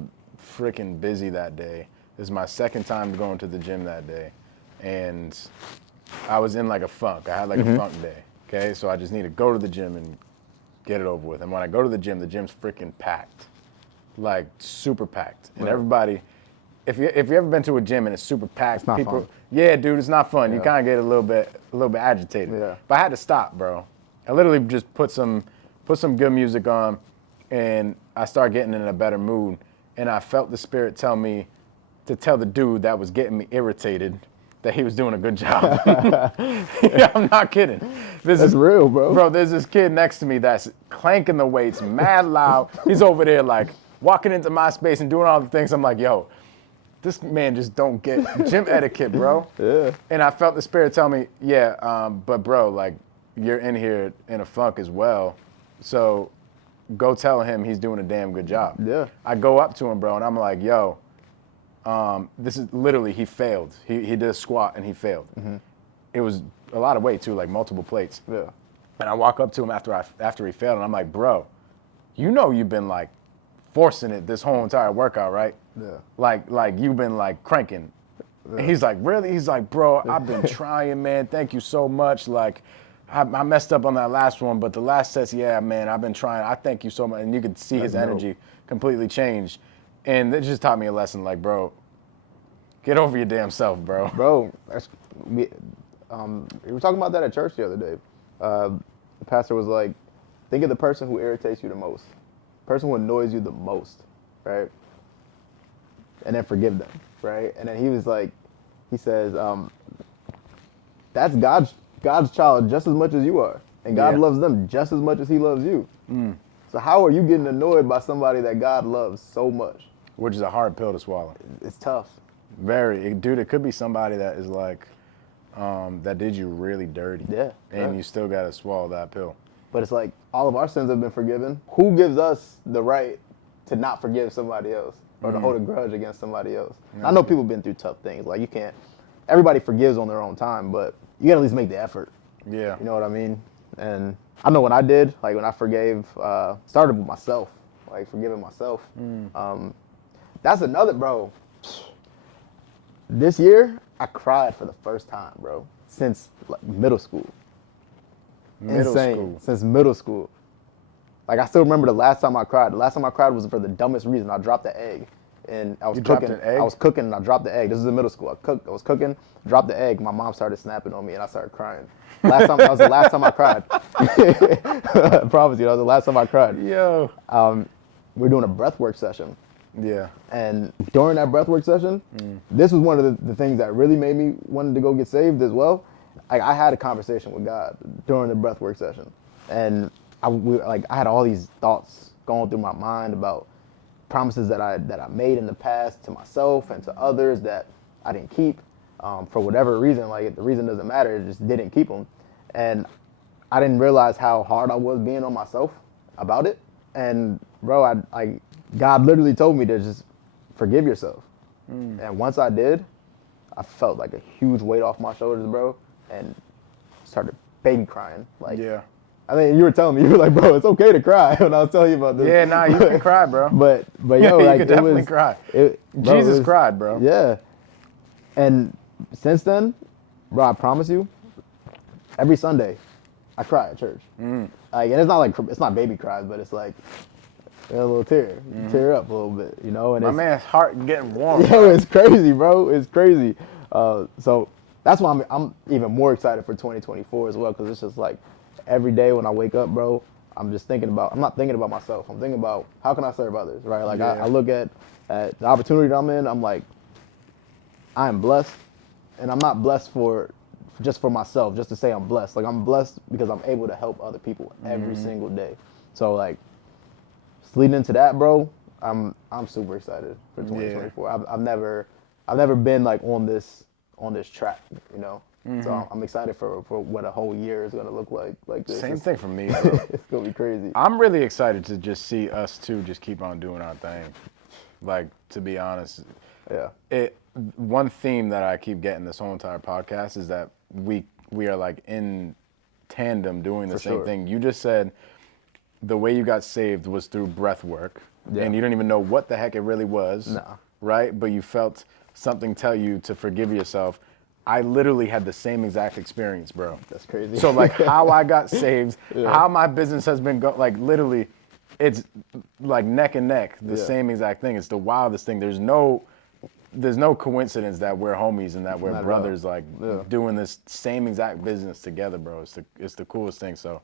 freaking busy that day. This is my second time going to the gym that day, and I was in like a funk. I had like a funk day. Okay, so I just need to go to the gym and get it over with. And when I go to the gym's freaking packed, like super packed. And everybody, if you ever been to a gym and it's super packed, It's not fun. Yeah, dude, it's not fun. Yeah. You kind of get a little bit agitated. Yeah. But I had to stop, bro. I literally just put some good music on, and I started getting in a better mood. And I felt the Spirit tell me to tell the dude that was getting me irritated that he was doing a good job. Yeah, I'm not kidding. That's real, bro. Bro, there's this kid next to me that's clanking the weights, mad loud. He's over there like walking into my space and doing all the things. I'm like, yo, this man just don't get gym etiquette, bro. Yeah. And I felt the Spirit tell me, yeah, but bro, like you're in here in a funk as well. So go tell him he's doing a damn good job. Yeah. I go up to him, bro, and I'm like, yo, this is literally, he failed. He did a squat and he failed. It was a lot of weight too, like multiple plates. Yeah. And I walk up to him after he failed, and I'm like, bro, you know you've been like forcing it this whole entire workout, right? Yeah. Like you've been like cranking. Yeah. And he's like, really? He's like, bro, I've been trying, man. Thank you so much. Like, I messed up on that last one, but the last sets, yeah, man, I've been trying. I thank you so much. And you could see his energy completely change. And it just taught me a lesson, like, bro, get over your damn self, bro. Bro, we were talking about that at church the other day. The pastor was like, think of the person who irritates you the most, the person who annoys you the most, right? And then forgive them, right? And then he was like, he says, that's God's child just as much as you are. And God loves them just as much as he loves you. So how are you getting annoyed by somebody that God loves so much? Which is a hard pill to swallow. It's tough. Dude, it could be somebody that is like, that did you really dirty. Yeah. And you still got to swallow that pill. But it's like, all of our sins have been forgiven. Who gives us the right to not forgive somebody else or to hold a grudge against somebody else? I know people have been through tough things. Like, you can't, everybody forgives on their own time, but you gotta at least make the effort. Yeah. You know what I mean? And I know when I did, like when I forgave, started with myself, like forgiving myself. That's another, bro. This year, I cried for the first time, bro, since like middle school. Insane. Since middle school. Like, I still remember the last time I cried. The last time I cried was for the dumbest reason. I dropped the egg. And I was cooking. Dropped an egg? I was cooking and I dropped the egg. This is in middle school. I was cooking, dropped the egg. My mom started snapping on me and I started crying. That was the last time I cried. I promise you, that was the last time I cried. Yo. We were doing a breathwork session. Yeah. And during that breathwork session, this was one of the things that really made me wanted to go get saved as well. I had a conversation with God during the breathwork session. And I had all these thoughts going through my mind about promises that I made in the past to myself and to others that I didn't keep for whatever reason. Like, the reason doesn't matter, it just didn't keep them. And I didn't realize how hard I was being on myself about it. And bro, God literally told me to just forgive yourself. And once I did, I felt like a huge weight off my shoulders, bro, and started baby crying. Like, Yeah. I mean, you were telling me, you were like, bro, it's okay to cry when I was telling you about this. Yeah, nah, you can cry, bro. But Yeah, yo, you like, could definitely cry. Jesus cried, bro. Yeah. And since then, bro, I promise you, every Sunday, I cry at church. Like, and it's not baby cries, but it's like a little tear. You tear up a little bit, you know? And My man's heart getting warm. Yo, it's crazy, bro. It's crazy. So that's why I'm even more excited for 2024 as well, because it's just like every day when I wake up, bro, I'm not thinking about myself. I'm thinking about how can I serve others, right? Like, I look at the opportunity that I'm in, I'm like, I am blessed, and I'm not blessed just for myself, just to say I'm blessed. Like, I'm blessed because I'm able to help other people every single day. So, like, just leading into that, bro, I'm super excited for 2024. Yeah. I've never been like on this track, you know. So I'm excited for what a whole year is gonna look like this. Same thing for me, bro. It's gonna be crazy. I'm really excited to just see us two just keep on doing our thing. Like, to be honest, one theme that I keep getting this whole entire podcast is that we are like in tandem doing the same thing. You just said the way you got saved was through breath work, and you didn't even know what the heck it really was, right? But you felt something tell you to forgive yourself. I literally had the same exact experience, bro. That's crazy. So like how I got saved, how my business has been like literally, it's like neck and neck, the same exact thing. It's the wildest thing. There's no coincidence that we're homies and that we're Not at brothers, all. like doing this same exact business together, bro. It's the coolest thing. So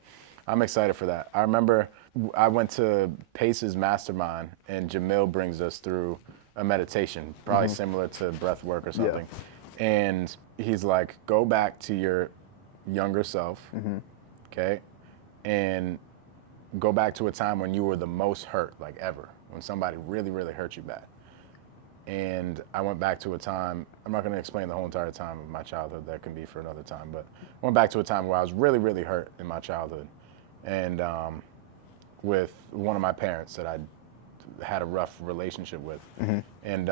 I'm excited for that. I remember I went to Pace's mastermind and Jamil brings us through a meditation, probably similar to breath work or something. And he's like, go back to your younger self, okay? And go back to a time when you were the most hurt, like ever, when somebody really, really hurt you bad. And I went back to a time, I'm not gonna explain the whole entire time of my childhood, that can be for another time, but I went back to a time where I was really, really hurt in my childhood. And with one of my parents that I had a rough relationship with. And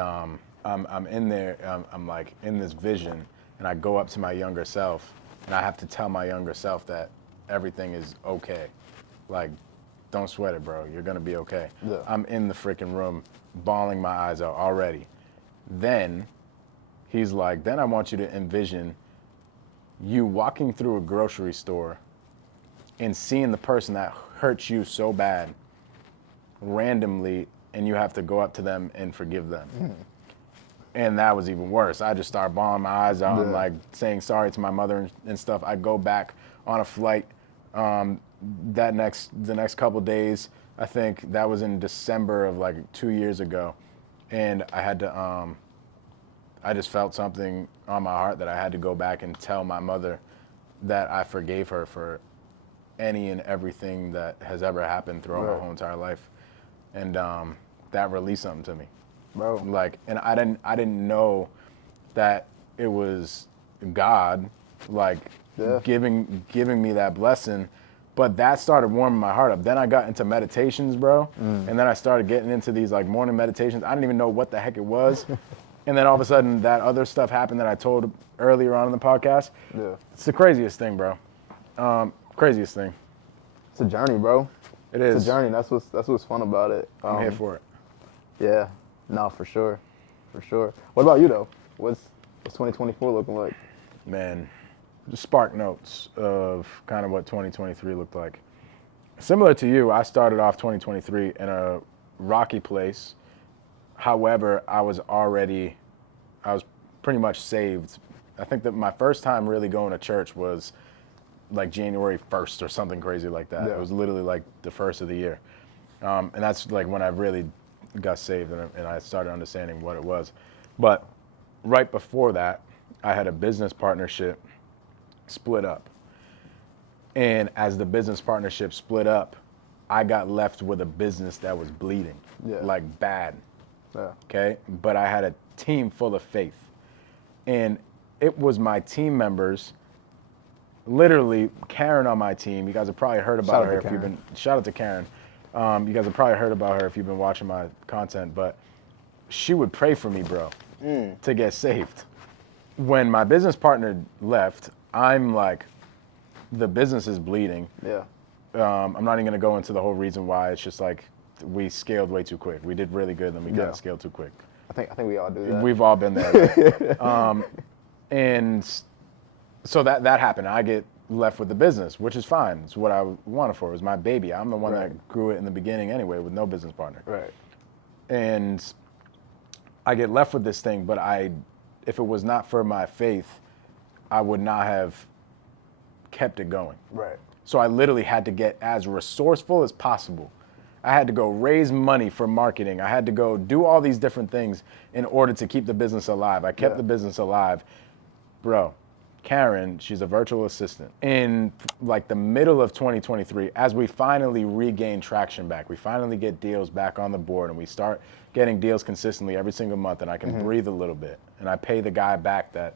I'm in there, I'm like in this vision, and I go up to my younger self, and I have to tell my younger self that everything is okay. Like, don't sweat it, bro. You're gonna be okay. Yeah. I'm in the freaking room, bawling my eyes out already. Then he's like, then I want you to envision you walking through a grocery store and seeing the person that hurt you so bad randomly, and you have to go up to them and forgive them. And that was even worse. I just started bawling my eyes out and like saying sorry to my mother and stuff. I go back on a flight the next couple days. I think that was in December of like 2 years ago. And I had to, I just felt something on my heart that I had to go back and tell my mother that I forgave her for any and everything that has ever happened throughout my whole entire life. And that released something to me. Bro. Like, and I didn't know that it was God, like giving me that blessing, but that started warming my heart up. Then I got into meditations, bro, and then I started getting into these like morning meditations. I didn't even know what the heck it was, and then all of a sudden that other stuff happened that I told earlier on in the podcast. Yeah. It's the craziest thing, bro. Craziest thing. It's a journey, bro. It is. It's a journey. That's what's fun about it. I'm here for it. Yeah. No, for sure. For sure. What about you though? What's 2024 looking like? Man, just spark notes of kind of what 2023 looked like. Similar to you, I started off 2023 in a rocky place. However, I was pretty much saved. I think that my first time really going to church was like January 1st or something crazy like that. Yeah. It was literally like the first of the year. And that's like when I really got saved and I started understanding what it was. But right before that, I had a business partnership split up. And as the business partnership split up, I got left with a business that was bleeding, like bad. Yeah. Okay? But I had a team full of faith. And it was my team members, literally Karen on my team. You guys have probably heard about her if you've been, shout out to Karen. You guys have probably heard about her if you've been watching my content, but she would pray for me, bro, to get saved. When my business partner left, I'm like, the business is bleeding. Yeah. I'm not even gonna go into the whole reason why. It's just like we scaled way too quick. We did really good, then we got scaled too quick. I think we all do that. We've all been there. Right? And so that happened. I get left with the business, which is fine. It's what I wanted for. It was my baby. I'm the one that grew it in the beginning anyway with no business partner. Right. And I get left with this thing, but if it was not for my faith, I would not have kept it going. Right. So I literally had to get as resourceful as possible. I had to go raise money for marketing. I had to go do all these different things in order to keep the business alive. I kept the business alive. Bro, Karen, she's a virtual assistant. In like the middle of 2023, as we finally regain traction back, we finally get deals back on the board and we start getting deals consistently every single month, and I can breathe a little bit. And I pay the guy back that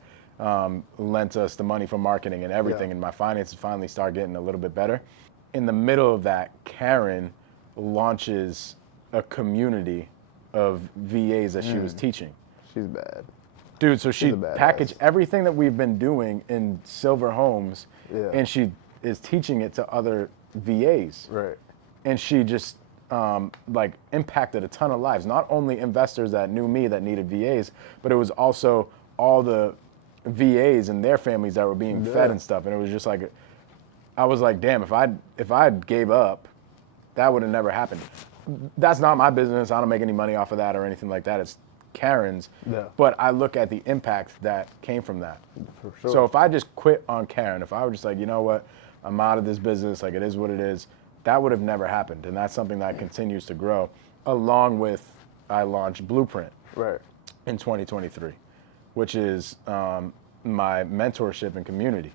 lent us the money for marketing and everything, and my finances finally start getting a little bit better. In the middle of that, Karen launches a community of VAs that she was teaching. She's bad. Dude, so she packaged everything that we've been doing in Silver Homes, and she is teaching it to other VAs. Right. And she just like impacted a ton of lives. Not only investors that knew me that needed VAs, but it was also all the VAs and their families that were being fed and stuff. And it was just like, I was like, damn, if I gave up, that would have never happened. That's not my business. I don't make any money off of that or anything like that. It's Karen's. Yeah. But I look at the impact that came from that. For sure. So if I just quit on Karen, if I were just like, you know what, I'm out of this business, like it is what it is, that would have never happened. And that's something that continues to grow, along with I launched Blueprint Right. in 2023, which is my mentorship and community.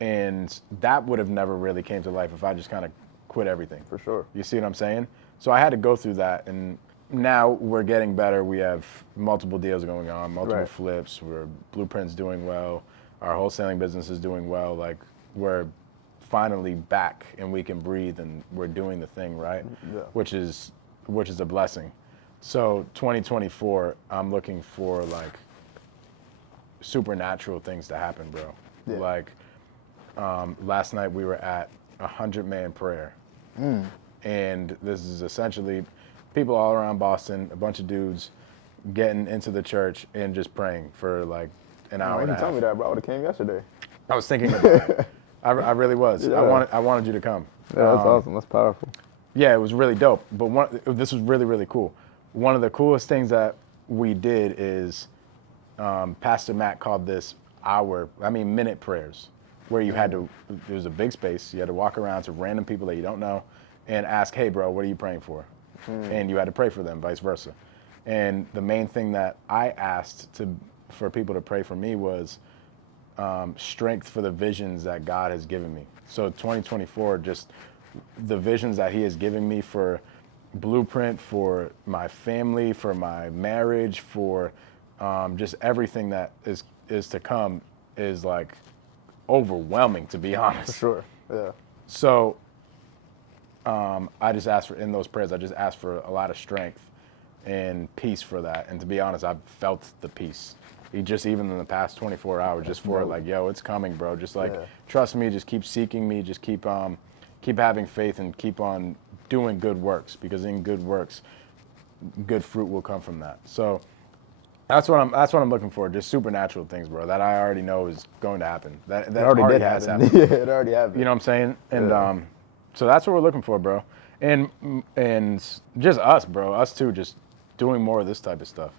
And that would have never really came to life if I just kind of quit everything. For sure. You see what I'm saying? So I had to go through that, and now we're getting better. We have multiple deals going on, multiple Right. flips. Blueprint's doing well. Our wholesaling business is doing well. Like, we're finally back and we can breathe and we're doing the thing, right? Yeah. Which is a blessing. So 2024, I'm looking for like supernatural things to happen, bro. Yeah. Like last night we were at 100-man prayer. And this is essentially people all around Boston, a bunch of dudes getting into the church and just praying for like an hour and a You half. told me that, bro. I would have came yesterday. I was thinking about it. I really was. Yeah. I wanted you to come. Yeah, that's awesome. That's powerful. Yeah, it was really dope. But this was really, really cool. One of the coolest things that we did is Pastor Matt called this minute prayers, where you had to, there was a big space, you had to walk around to random people that you don't know and ask, hey, bro, what are you praying for? And you had to pray for them, vice versa. And the main thing that I asked for people to pray for me was strength for the visions that God has given me. So 2024, just the visions that he has given me for Blueprint, for my family, for my marriage, for just everything that is to come is like overwhelming, to be honest. For sure. Yeah. So I just asked in those prayers, I just asked for a lot of strength and peace for that. And to be honest, I've felt the peace. Even in the past 24 hours, just for like, yo, it's coming, bro. Just like, trust me, just keep seeking me, just keep having faith and keep on doing good works, because in good works, good fruit will come from that. So that's what I'm looking for, just supernatural things, bro, that I already know is going to happen. That already has happened. Yeah, it already happened. You know what I'm saying? And so that's what we're looking for, bro. And just us, bro, us too, just doing more of this type of stuff.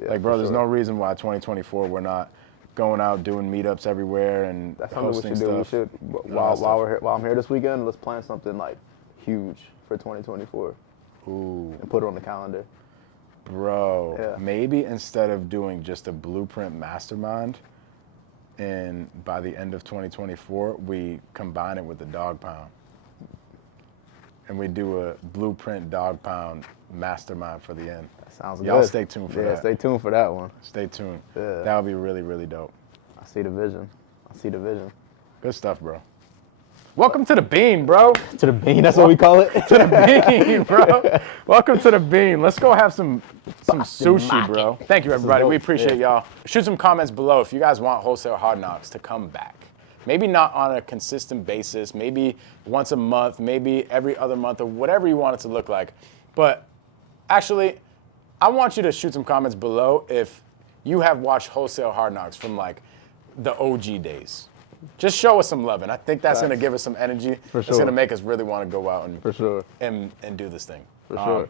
Yeah, like, bro, there's sure. no reason why 2024 we're not going out doing meetups everywhere and That's something we hosting should do. stuff. We should, while I'm here this weekend, let's plan something like huge for 2024 Ooh, and put it on the calendar. bro, Yeah. maybe instead of doing just a Blueprint mastermind, and by the end of 2024, we combine it with the dog pound. And we do a Blueprint dog pound mastermind for the end. That sounds Y'all good. stay tuned for Yeah, that. stay tuned for that one. Stay tuned. Yeah. That would be really, really dope. I see the vision. Good stuff, bro. Welcome to the Bean, bro. To the bean, that's what we call it. To the Bean, bro. Welcome to the Bean. Let's go have some sushi, bro. Thank you, everybody. We appreciate y'all. Shoot some comments below if you guys want Wholesale Hard Knocks to come back. Maybe not on a consistent basis, maybe once a month, maybe every other month, or whatever you want it to look like. But actually, I want you to shoot some comments below if you have watched Wholesale Hard Knocks from like the OG days. Just show us some love, and I think that's going to give us some energy. For It's sure. going to make us really want to go out and For sure. and do this thing. For sure.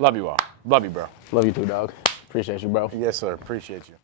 Love you all. Love you, bro. Love you too, dog. Appreciate you, bro. Yes, sir. Appreciate you.